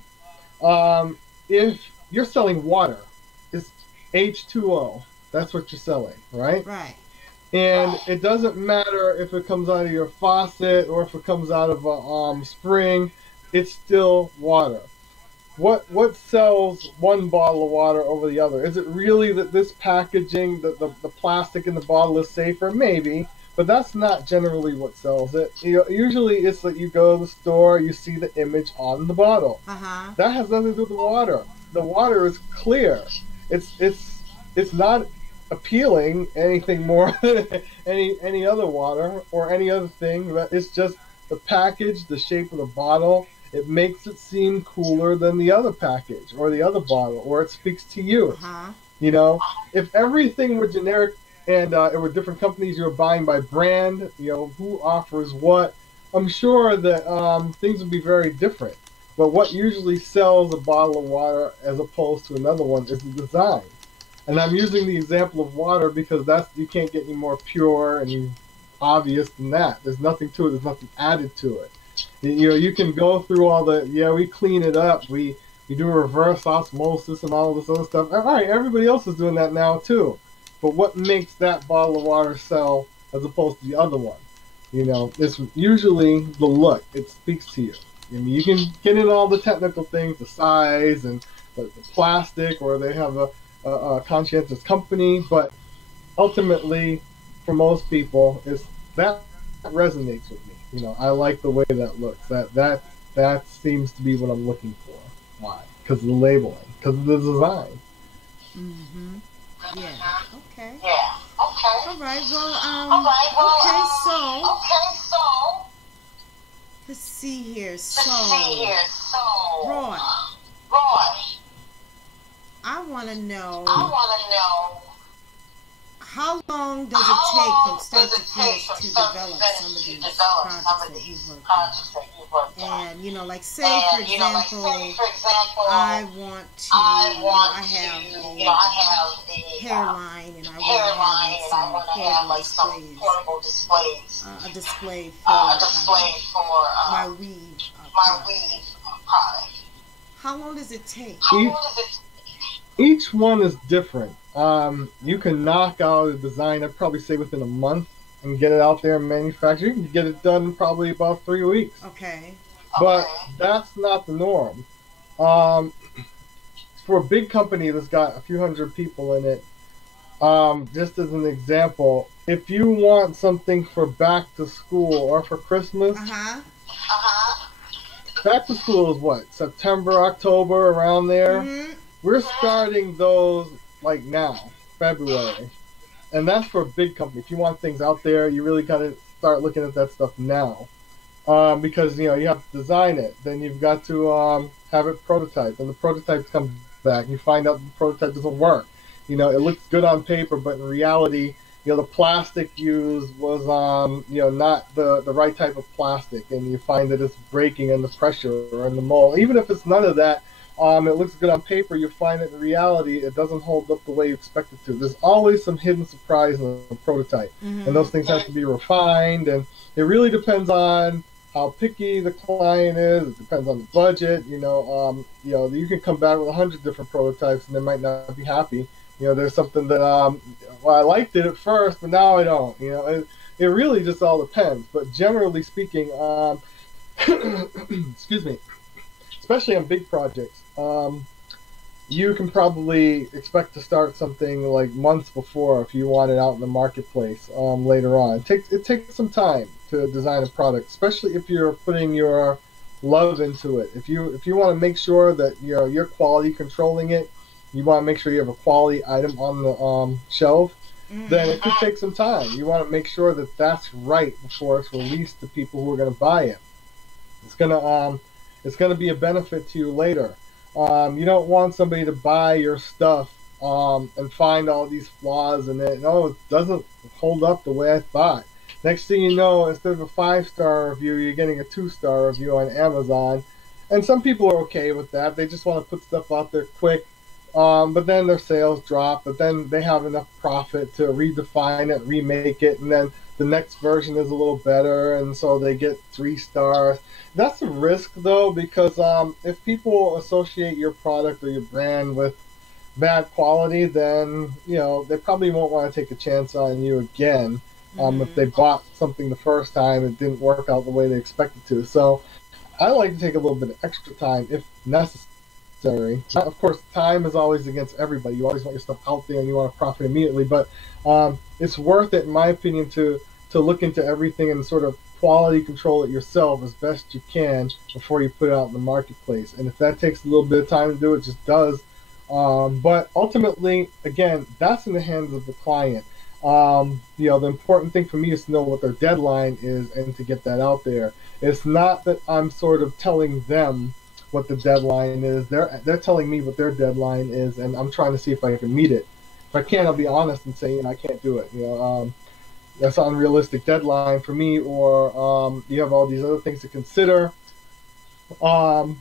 If you're selling water, it's H2O. That's what you're selling, right? Right. And it doesn't matter if it comes out of your faucet or if it comes out of a spring. It's still water. What sells one bottle of water over the other? Is it really that this packaging, the plastic in the bottle is safer? Maybe, but that's not generally what sells it. Usually it's that you go to the store, you see the image on the bottle. That has nothing to do with the water. The water is clear. It's not appealing anything more than any other water or any other thing. It's just the package, the shape of the bottle. It makes it seem cooler than the other package or the other bottle, or it speaks to you. If everything were generic and it were different companies you were buying by brand, who offers what, I'm sure that things would be very different. But what usually sells a bottle of water as opposed to another one is the design. And I'm using the example of water because you can't get any more pure and obvious than that. There's nothing to it. There's nothing added to it. You can go through all we clean it up. We do reverse osmosis and all this other stuff. All right, everybody else is doing that now too. But what makes that bottle of water sell as opposed to the other one? It's usually the look. It speaks to you. You can get in all the technical things, the size and the plastic, or they have a conscientious company, but ultimately, for most people, that resonates with me. I like the way that looks. That seems to be what I'm looking for. Why? Because of the labeling. Because of the design. Yeah. Okay. Yeah. Okay. All right. Well. Okay. So. Let's see here. So. Roy. I want to know. How long does it take from start to finish to develop some of these projects that you've worked on? And, like, say, for example, I want to, I have a hairline and I want to have like some portable displays. A display for my weave product. How long does it take? Each one is different. You can knock out a design, I'd probably say within a month, and get it out there and manufacture. You can get it done probably about 3 weeks. Okay. But that's not the norm. For a big company that's got a few hundred people in it, just as an example, if you want something for back to school or for Christmas, back to school is what? September, October, around there? We're starting those like now, February. And that's for a big company. If you want things out there, you really got to start looking at that stuff now. Because, you have to design it. Then you've got to have it prototyped. And the prototypes come back. You find out the prototype doesn't work. It looks good on paper, but in reality, the plastic used was not the right type of plastic, and you find that it's breaking under pressure or in the mold. Even if it's none of that, it looks good on paper, you find that in reality it doesn't hold up the way you expect it to. There's always some hidden surprise in a prototype, and those things have to be refined, and it really depends on how picky the client is. It depends on the budget. You can come back with 100 different prototypes and they might not be happy. There's something that well, I liked it at first, but now I don't. It really just all depends. But generally speaking, excuse me, especially on big projects, you can probably expect to start something like months before if you want it out in the marketplace later on. It takes some time to design a product, especially if you're putting your love into it. If you want to make sure that you're quality controlling it, you want to make sure you have a quality item on the shelf, then it could take some time. You want to make sure that that's right before it's released to people who are going to buy it. It's gonna be a benefit to you later. You don't want somebody to buy your stuff and find all these flaws in it. No, it doesn't hold up the way I thought. Next thing you know, instead of a 5-star review, you're getting a 2-star review on Amazon. And some people are okay with that. They just want to put stuff out there quick. But then their sales drop, but then they have enough profit to redefine it, remake it, and then the next version is a little better, and so they get 3 stars. That's a risk, though, because if people associate your product or your brand with bad quality, then they probably won't want to take a chance on you again. If they bought something the first time, it didn't work out the way they expected to. So I like to take a little bit of extra time if necessary. Of course, time is always against everybody. You always want your stuff out there and you want to profit immediately, but it's worth it, in my opinion, to look into everything and sort of quality control it yourself as best you can before you put it out in the marketplace. And if that takes a little bit of time to do, it just does. But ultimately, again, that's in the hands of the client. The important thing for me is to know what their deadline is and to get that out there. It's not that I'm sort of telling them what the deadline is. They're telling me what their deadline is, and I'm trying to see if I can meet it. If I can't, I'll be honest and say, I can't do it. That's an unrealistic deadline for me, or you have all these other things to consider. But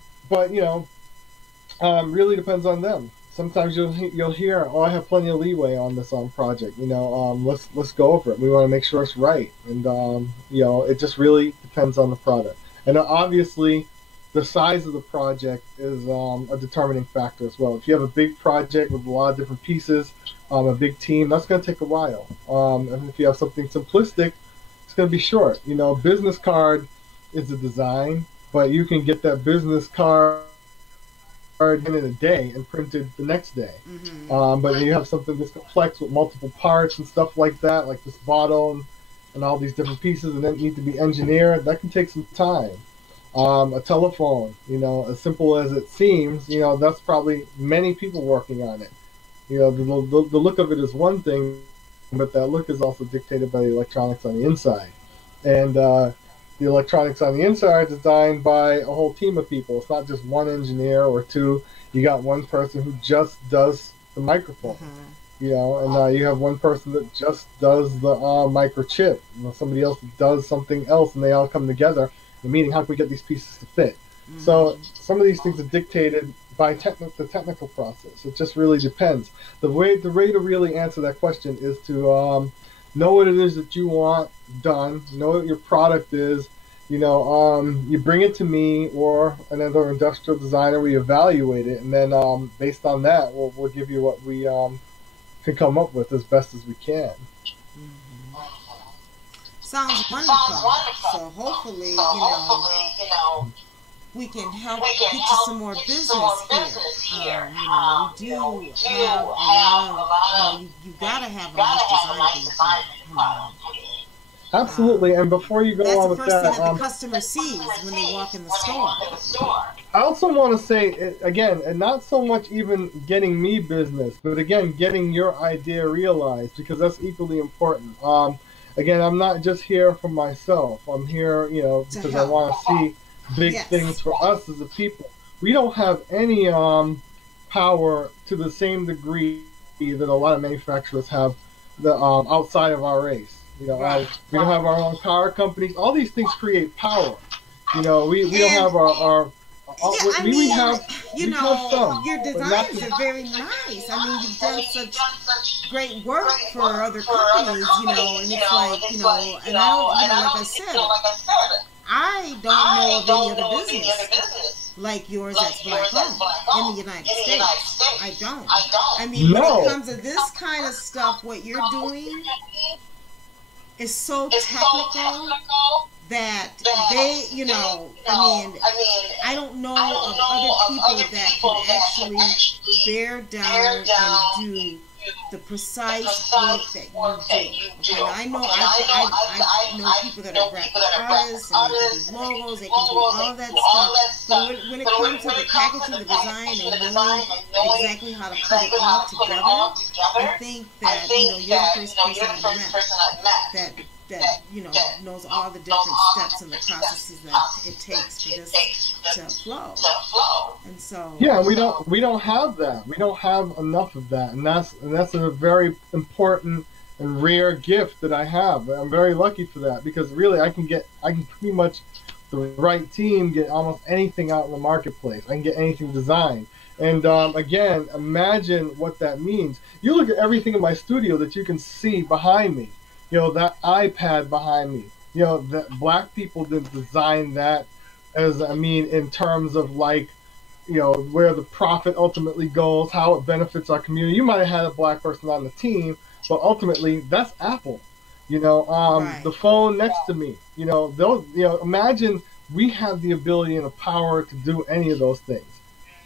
really depends on them. Sometimes you'll hear, I have plenty of leeway on this project. Let's go over it. We want to make sure it's right, and it just really depends on the product. And obviously, the size of the project is a determining factor as well. If you have a big project with a lot of different pieces, a big team, that's going to take a while. And if you have something simplistic, it's going to be short. Business card is a design, but you can get that business card in a day and printed the next day. But you have something that's complex with multiple parts and stuff like that, like this bottle and all these different pieces, and then need to be engineered. That can take some time. A telephone, as simple as it seems, that's probably many people working on it. The look of it is one thing, but that look is also dictated by the electronics on the inside. And the electronics on the inside is designed by a whole team of people. It's not just one engineer or two. You got one person who just does the microphone, and you have one person that just does the microchip. Somebody else does something else, and they all come together. The meeting, how can we get these pieces to fit? So some of these things are dictated by the technical process. It just really depends. The way to really answer that question is to know what it is that you want done, know what your product is. You bring it to me or another industrial designer. We evaluate it, and then based on that, we'll give you what we can come up with as best as we can. Sounds wonderful. So hopefully, we can help get you some more business here. We do have a lot of, you gotta have a nice design for your product. Absolutely, and before you go on with that, that's the first thing that the customer sees when they walk in the store. I also want to say, again, and not so much even getting me business, but again, getting your idea realized, because that's equally important. Again, I'm not just here for myself. I'm here, because I want to see big things for us as a people. We don't have any power to the same degree that a lot of manufacturers have the outside of our race. You know, we don't have our own car companies. All these things create power. You know, we don't have our we have some, your designs are very nice. I mean, you've done such great work for other companies, you know, and it's like, you know, and I don't, you know, like I said, I don't know of any other business like yours that's Black-owned in the United States. I don't. I mean, when it comes to this kind of stuff, what you're doing is so technical that they, you know, I mean, I don't know of other people that can actually bear down and do the precise work that you do. Okay, I know I know people that are graphic artists and they can do logos, they can do all that stuff. But when it comes to the packaging, the design, and knowing exactly how to put it all together, I think that, you know, you're the first person I've met that you know knows all the different steps and the processes that it takes for this to flow. And so we don't have that. We don't have enough of that, and that's a very important and rare gift that I have. I'm very lucky for that, because really I can pretty much the right team get almost anything out in the marketplace. I can get anything designed. And again, imagine what that means. You look at everything in my studio that you can see behind me. You know, that iPad behind me, you know, that Black people didn't design that, as, I mean, in terms of, like, you know, where the profit ultimately goes, how it benefits our community. You might have had a Black person on the team, but ultimately that's Apple. You know, the phone next to me, you know, those, you know, imagine we have the ability and the power to do any of those things.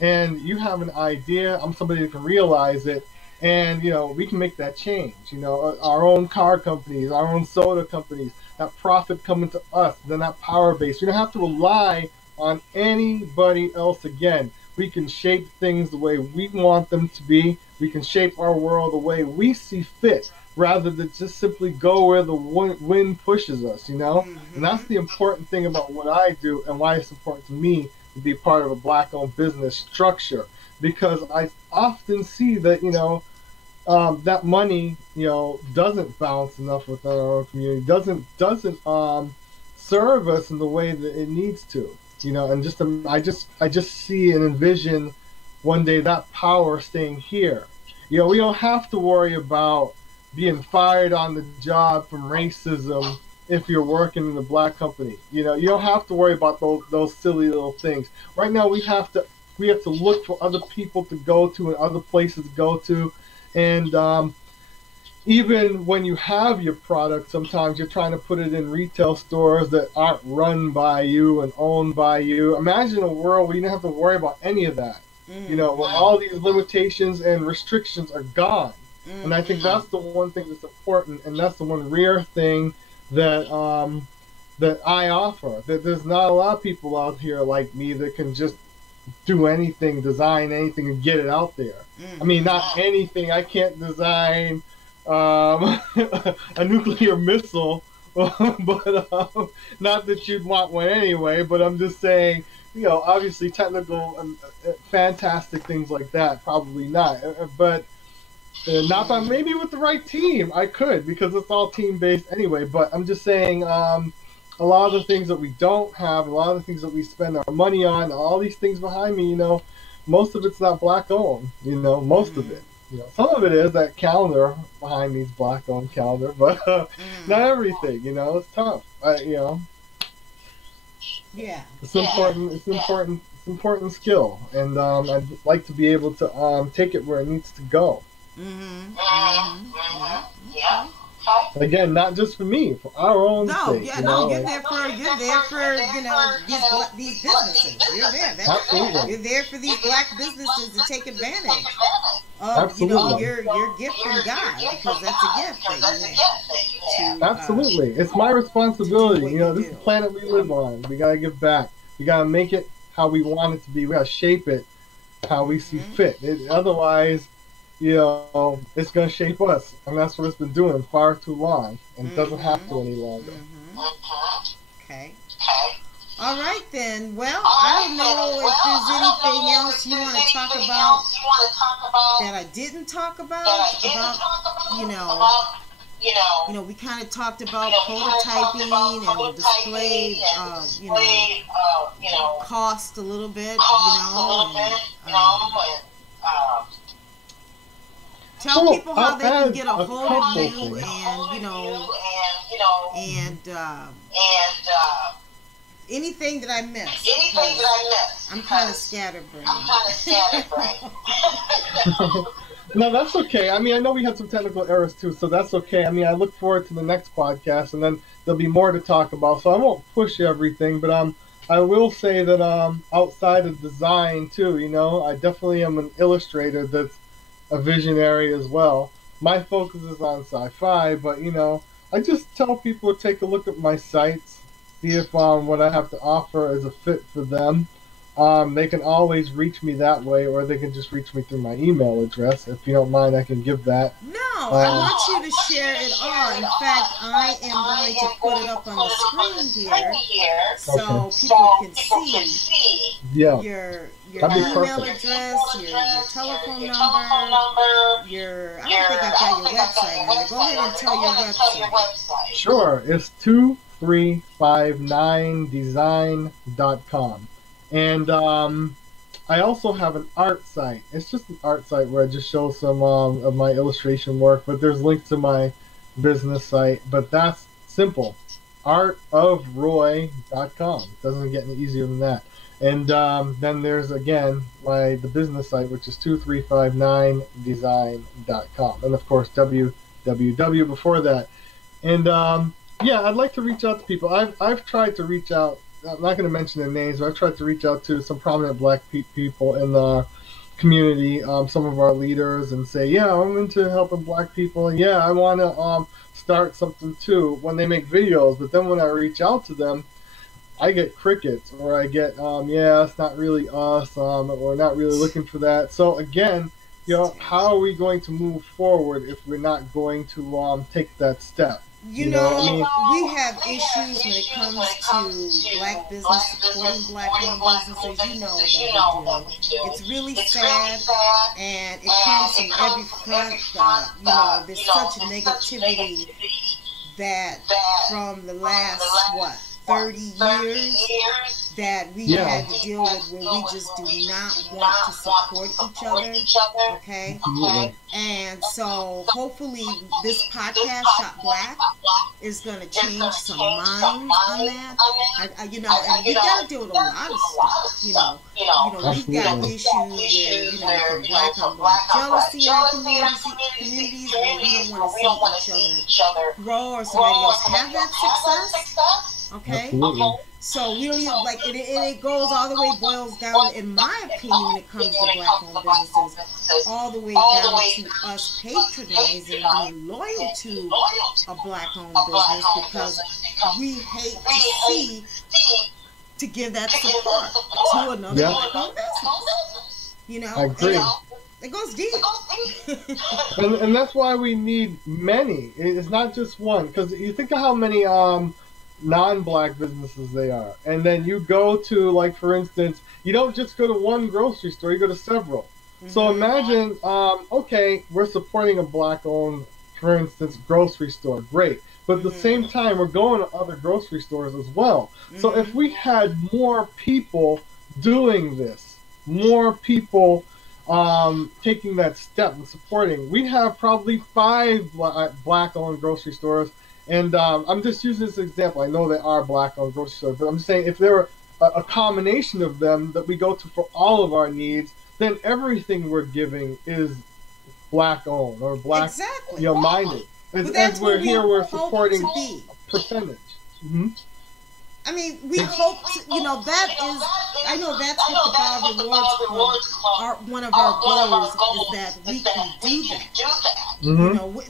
And you have an idea, I'm somebody that can realize it, and, you know, we can make that change. You know, our own car companies, our own soda companies, that profit coming to us, then that power base. We don't have to rely on anybody else again. We can shape things the way we want them to be. We can shape our world the way we see fit, rather than just simply go where the wind pushes us, you know? And that's the important thing about what I do, and why it's important to me to be part of a Black-owned business structure. Because I often see that, you know, that money, you know, doesn't bounce enough within our own community, doesn't serve us in the way that it needs to, you know. And I just see and envision one day that power staying here. You know, we don't have to worry about being fired on the job from racism if you're working in a Black company. You know, you don't have to worry about those silly little things. Right now, we have to look for other people to go to and other places to go to. And even when you have your product, sometimes you're trying to put it in retail stores that aren't run by you and owned by you. Imagine a world where you don't have to worry about any of that. You know, where all these limitations and restrictions are gone. And I think that's the one thing that's important, and that's the one rare thing that that I offer. That there's not a lot of people out here like me that can just do anything, design anything, and get it out there. I mean, not anything. I can't design a nuclear missile, but not that you'd want one anyway. But I'm just saying, you know, obviously technical and fantastic things like that, probably not. But not by, maybe with the right team, I could, because it's all team-based anyway. But I'm just saying, a lot of the things that we don't have, a lot of the things that we spend our money on, all these things behind me, you know, most of it's not Black-owned, you know, most of it. You know, some of it is. That calendar behind me is Black-owned calendar, but not everything, you know, it's tough. You know. Yeah. It's important. It's important. It's important skill, and I'd like to be able to take it where it needs to go. Yeah. Again, not just for me, for our own sake. You're there for you know, these businesses. You're there. Absolutely. You're there for these Black businesses to take advantage of, Absolutely. you know, your gift from God, because that's a gift that you have. Absolutely. It's my responsibility. You know, this is the planet we live on. We gotta give back. We gotta make it how we want it to be. We gotta shape it how we see fit. Otherwise, you know, it's going to shape us. And that's what it's been doing far too long. And it doesn't have to any longer. Okay. All right, then. Well, I don't know if there's anything else you want to talk about that I didn't talk about we kind of talked about prototyping and display, cost a little bit, tell people how they can get a hold of you, and anything that I missed. I'm kind of scatterbrained. No, that's okay. I mean, I know we had some technical errors too, so that's okay. I mean, I look forward to the next podcast, and then there'll be more to talk about. So I won't push everything, but I will say that outside of design too, I definitely am an illustrator that's a visionary as well. My focus is on sci-fi, but I just tell people to take a look at my sites, see if what I have to offer is a fit for them. They can always reach me that way, or they can just reach me through my email address. If you don't mind, I can give that. No, I want you to share it all. In fact, I am going to put it up on the screen here so people can see your email address, your telephone number, I don't think I've got your website on there. Go ahead and tell your website. Sure, it's 2359design.com. And I also have an art site. It's just an art site where I just show some of my illustration work, but there's links to my business site. But that's simple, artofroy.com. Doesn't get any easier than that. And then there's, again, the business site, which is 2359design.com. And, of course, www before that. And, I'd like to reach out to people. I've tried to reach out. I'm not going to mention their names, but I've tried to reach out to some prominent black people in the community, some of our leaders, and say, I'm into helping black people. And, I want to start something too when they make videos. But then when I reach out to them, I get crickets, or I get, it's not really us, or we're not really looking for that. So, again, how are we going to move forward if we're not going to take that step? We have issues when it comes to black business, supporting black-owned businesses. You know that we do. It's really sad, and it comes from every front. There's such negativity that from the last, 30 years that we had to deal with, where we just do not want to support each other, okay? And so hopefully this podcast, Shop Black, is going to change some minds on that. And we got to deal with a lot of stuff, we've got issues with, black on black jealousy in our communities where we don't want to see each other grow or somebody else have that success. Okay? So we don't even, it goes all the way, boils down, in my opinion, when it comes to black-owned businesses, all the way down to us patronizing and being loyal to a black-owned business, because we hate to give that support to another black-owned business. I agree. It goes deep. and that's why we need many. It's not just one, because you think of how many non-black businesses they are, and then you go to, for instance, you don't just go to one grocery store, you go to several. So imagine, we're supporting a black-owned, for instance, grocery store, great, but at the same time we're going to other grocery stores as well. So if we had more people doing this, more people taking that step and supporting, we'd have probably 5 black-owned grocery stores. And I'm just using this example. I know there are black-owned grocery stores, but I'm just saying, if there were a combination of them that we go to for all of our needs, then everything we're giving is black-owned or black-minded. As we're here, we're supporting a percentage. I mean, we hope to, I know that's what the Bob Rewards Club, one of our goals is that we can do that.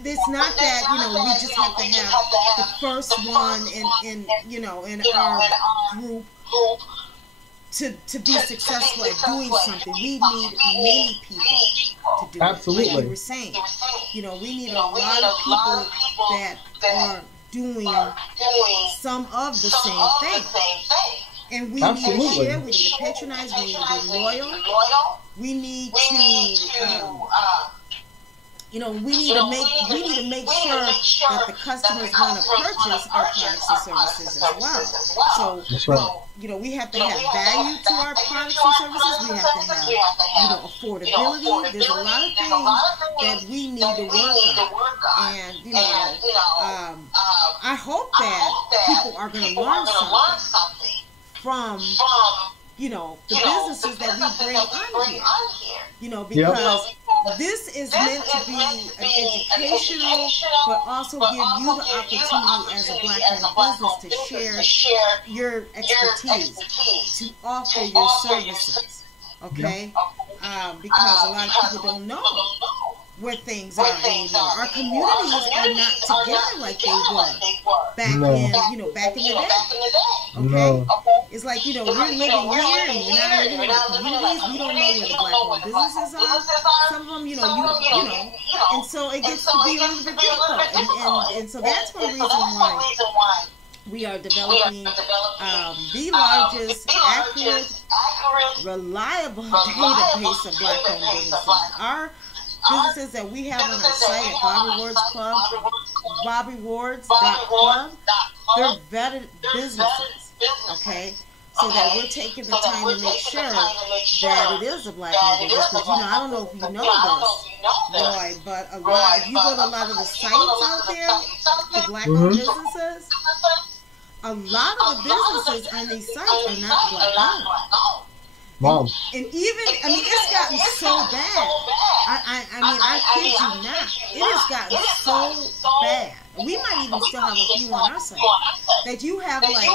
It's not that, we just have to have the first one in our group to be successful at doing something. We need many people to do it. Like you were saying. We need a lot of people that are doing some of the same thing. And we need to share, we need to patronize, we need to be loyal, we need to you know, we need to make sure that the customers want to purchase our products and services as well. So, That's right. you know, we have to have value to our products and services. We have to have, you know, affordability. There's a lot of things that we need to work on. And, you know, I hope that people are going to learn something from, you know, the businesses that we bring on here. You know, because this is meant to be an educational, but also give you the opportunity as a Black-owned business to share your expertise, to offer your services, okay? Because a lot of people don't know where things are anymore. Our communities are not together like they were back in, you know, back in the day. Okay? It's like, you know, we're living here and we're not living in our communities. We don't know where the Black-owned businesses are. Some of them, you know, you know, and so it gets to be a little bit difficult. And so that's one reason why we are developing the largest, accurate, reliable database of Black-owned businesses. Our businesses that we have on our site at Bobby Ward's Club, BobbyWards.club, they're vetted businesses, okay? So that we're taking the time to make sure that it is a Black-owned business. Because, you know, I don't know if you know this, Roy, but if you go to a lot of the sites out there, the Black-owned businesses, a lot of the businesses on these sites are not Black-owned. Wow. And even, I mean, it's gotten so bad. I mean, I kid you not. It has gotten so bad. We might even still have a few on our site that you have like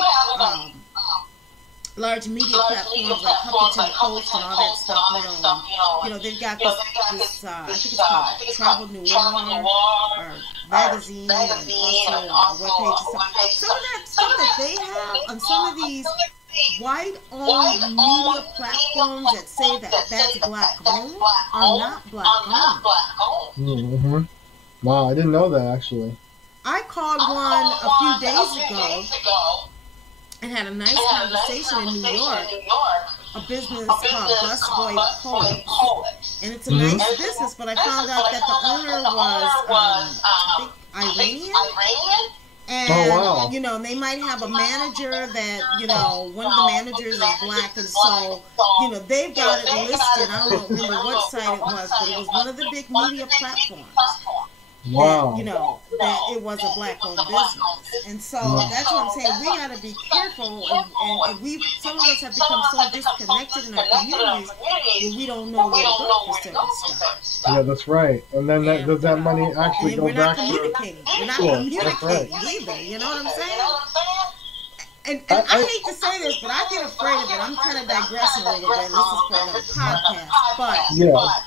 large media platforms like Huffington Post and all that stuff. You know, they've got this I think it's called Travel Noir or magazine, and also a webpage and stuff. Some that they have on some of these white-owned media platforms that say that that's Black-owned are not Black-owned. Mm-hmm. Wow, I didn't know that, actually. I called one a few days ago and had a nice conversation in New York, a business called Busboy Poets. And it's a nice business, but I found out that the owner was, I think, Iranian. And, you know, they might have a manager that, you know, one of the managers is Black, and so, you know, they've got it listed. I don't remember what site it was, but it was one of the big media platforms. Wow. That, you know, that it was a Black-owned business. And so that's what I'm saying. We got to be careful, and some of us have become so disconnected in our communities that we don't know where to go for certain stuff. Yeah, that's right. And then does that money actually go back to... We're not communicating either, you know what I'm saying? And I hate to say this, but I get afraid of it. I'm kind of digressing a little bit. This is for another podcast. But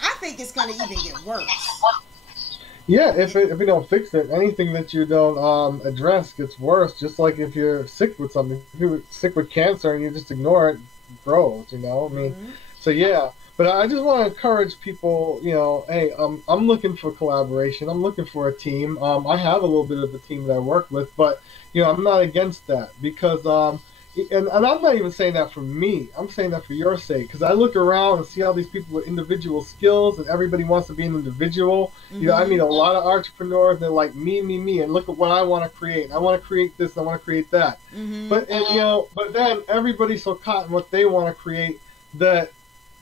I think it's going to even get worse. Yeah, if you don't fix it, anything that you don't address gets worse. Just like if you're sick with something, if you're sick with cancer and you just ignore it, it grows, you know? I mean, so yeah. But I just want to encourage people, you know, hey, I'm looking for collaboration. I'm looking for a team. I have a little bit of a team that I work with, but, you know, I'm not against that because and I'm not even saying that for me. I'm saying that for your sake, because I look around and see all these people with individual skills, and everybody wants to be an individual. You know, I meet a lot of entrepreneurs, and they're like me, and look at what I want to create. I want to create this, I want to create that. But you know, but then everybody's so caught in what they want to create that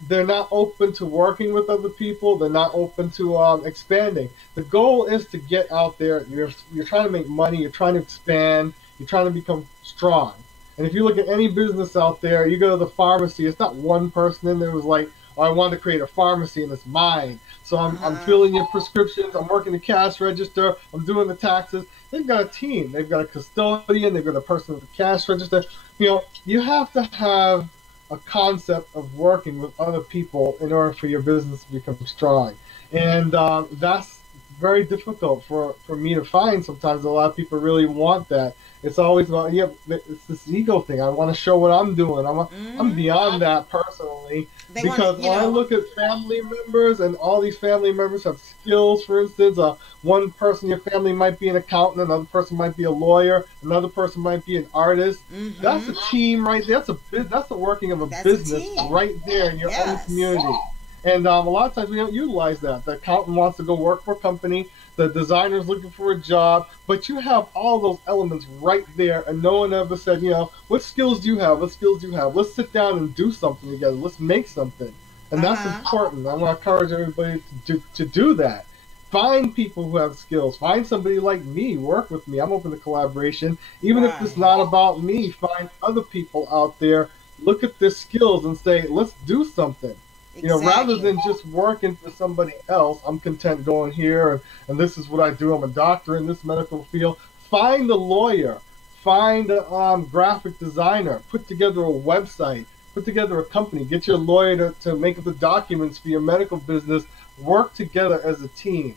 they're not open to working with other people. They're not open to expanding. The goal is to get out there. You're trying to make money. You're trying to expand. You're trying to become strong. And if you look at any business out there, you go to the pharmacy, it's not one person in there who's like, oh, I want to create a pharmacy and it's mine. So I'm filling your prescriptions, I'm working the cash register, I'm doing the taxes. They've got a team. They've got a custodian, they've got a person at the cash register. You know, you have to have a concept of working with other people in order for your business to become strong. And that's very difficult for me to find sometimes. A lot of people really want that. It's always about, it's this ego thing. I want to show what I'm doing. I'm beyond that personally. Because when I look at family members, and all these family members have skills, for instance, one person in your family might be an accountant, another person might be a lawyer, another person might be an artist. That's a team right there. That's the working of a business right there in your own community. And a lot of times we don't utilize that. The accountant wants to go work for a company, the designer's looking for a job, but you have all those elements right there, and no one ever said, what skills do you have? What skills do you have? Let's sit down and do something together. Let's make something. And that's important. I want to encourage everybody to do that. Find people who have skills. Find somebody like me. Work with me. I'm open to collaboration. Even if it's not about me, find other people out there. Look at their skills and say, let's do something. Exactly. Rather than just working for somebody else, I'm content going here and this is what I do. I'm a doctor in this medical field. Find a lawyer. Find a graphic designer. Put together a website. Put together a company. Get your lawyer to make up the documents for your medical business. Work together as a team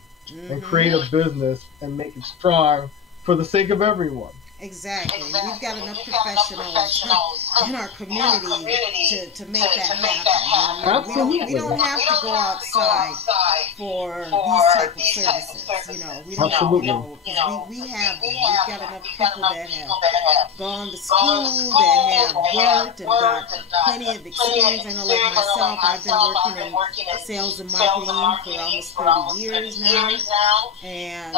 and create a business and make it strong for the sake of everyone. Exactly. We've got enough professionals in our community to make that happen. Absolutely. We don't have to go outside for these type of services. We don't. We have them. We've got enough people that have gone to school, that have worked and got plenty of experience. I know, like myself, I've been working in sales and marketing for almost 30 years now, and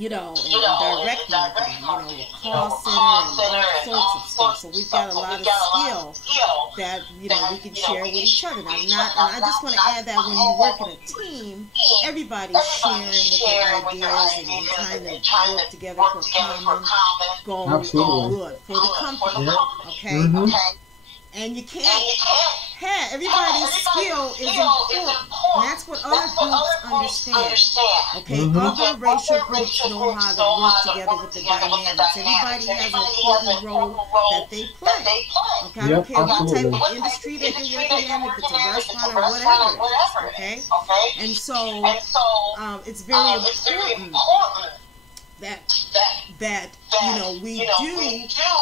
and direct marketing, call center and all sorts of stuff. So we've got a lot of skill that, we can share with each other. And I just want to add that when you work in a team, everybody's sharing with their ideas and trying to work together for a common goal and good for the company. Okay? And you can't have everybody's skill is important. And that's what other groups understand. Okay, other racial groups know how to work together with the dynamics. Everybody has an important role that they play. Okay, I don't care what type of industry that you're working in, if it's a restaurant or whatever. Okay, and so it's very important that we do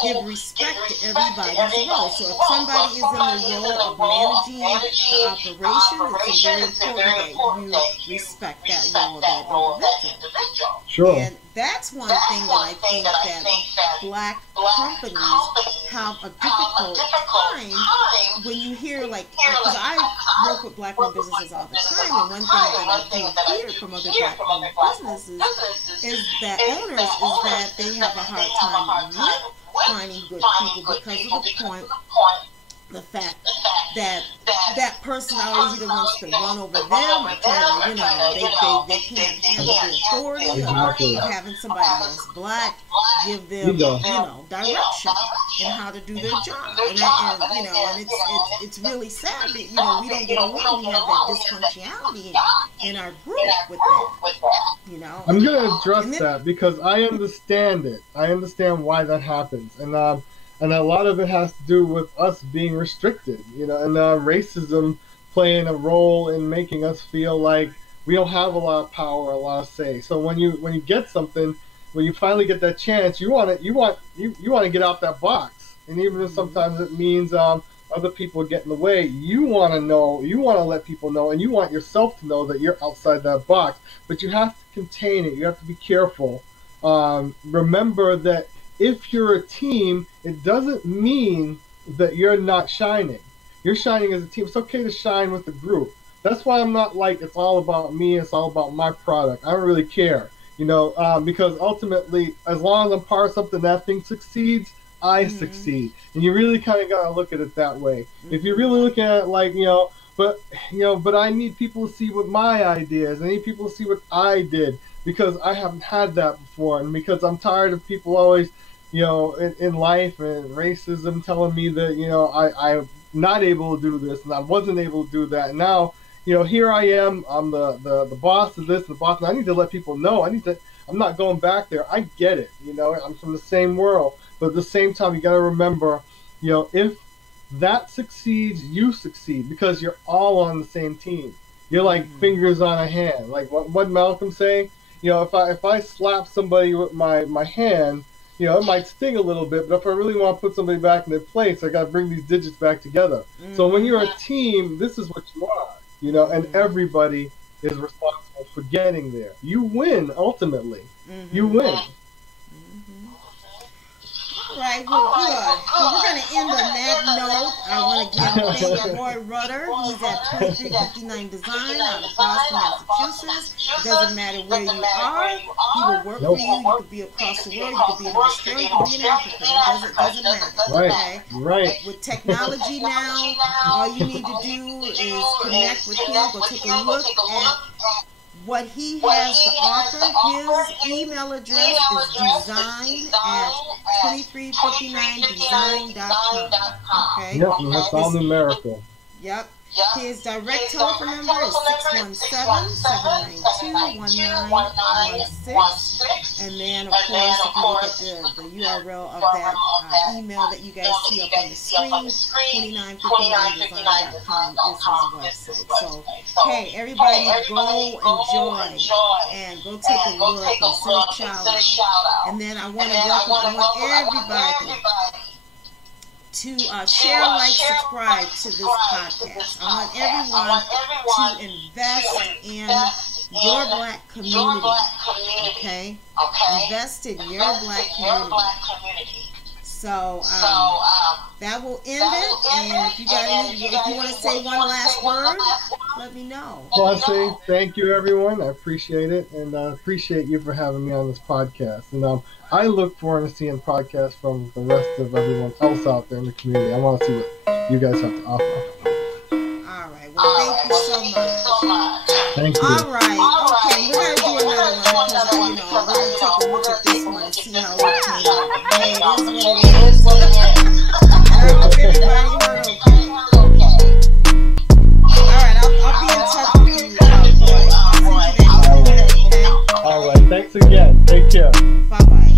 give respect to everybody's role. So if somebody is in the role of managing the operation, it's very important that you respect that role of that individual. Sure. And that's one thing that I think that black companies have a difficult time when you hear, because I work with black-owned businesses all the time, and one thing that I do hear from other black-owned businesses is that owners is that they have a hard time with finding good people because of the fact that that person always either wants to run over them or try to, they can't handle the authority of having somebody else black give them, direction in how to do their job. And it's really sad that, we don't get along. We have that dysfunctionality in our group with that, I'm going to address that because I understand it. I understand why that happens. And a lot of it has to do with us being restricted, and racism playing a role in making us feel like we don't have a lot of power, a lot of say. So when you get something, when you finally get that chance, you want to get out that box. And even if sometimes it means other people get in the way, you want to know, you want to let people know, and you want yourself to know that you're outside that box. But you have to contain it. You have to be careful. Remember that if you're a team, it doesn't mean that you're not shining. You're shining as a team. It's okay to shine with the group. That's why I'm not like, it's all about me, it's all about my product. I don't really care, because ultimately, as long as I'm part of something, that thing succeeds, I succeed. And you really kind of got to look at it that way. If you really look at it like, but I need people to see what my idea is. I need people to see what I did because I haven't had that before. And because I'm tired of people always, in life and racism telling me that, I'm not able to do this and I wasn't able to do that. And now, here I am, I'm the boss of this, the boss, and I need to let people know. I'm not going back there. I get it, I'm from the same world. But at the same time, you got to remember, if that succeeds, you succeed because you're all on the same team. You're like fingers on a hand. Like what Malcolm saying, if I slap somebody with my hand, it might sting a little bit, but if I really want to put somebody back in their place, I got to bring these digits back together. So when you're a team, this is what you are, and everybody is responsible for getting there. You win, ultimately. You win. right, well, good. Well, we're going to end on that note. I want to thank Roy Rudders. He's at 2359 Design out of Boston, Massachusetts. It doesn't matter where you are. He will work for you. You could be across the world. You could be in Australia. You could be in Africa. It doesn't matter. Right, Okay? right. With technology now, all you need to do is connect with him. Go take a look at what he has to offer. His email address is design@2359design.com. Okay? Yep, and that's all numerical. Yep. His direct telephone number is 617-792-1916. And then, of course, if you look at the URL of that email that you guys see up on the screen, 2959design.com is his website. So, hey, everybody, go enjoy and go take a look and send a shout out. And then I want everybody to share, like, subscribe to this podcast. I want everyone to invest in your black community. Okay? Invest in your black community. So that will end it. And if you want to say one last word, let me know. Well, I say thank you, everyone. I appreciate it, and I appreciate you for having me on this podcast. And I look forward to seeing podcasts from the rest of everyone else out there in the community. I want to see what you guys have to offer. All right. Well, thank you so much. Thank you. All right. Okay, we're going to do another one because, we're going to take a look at this one and see how it came out. Hey, it is what it is. And I hope everybody heard okay. All right, I'll be in touch with you, Roy. I'll send you that email, okay? All right. Thanks again. Take care. Bye-bye.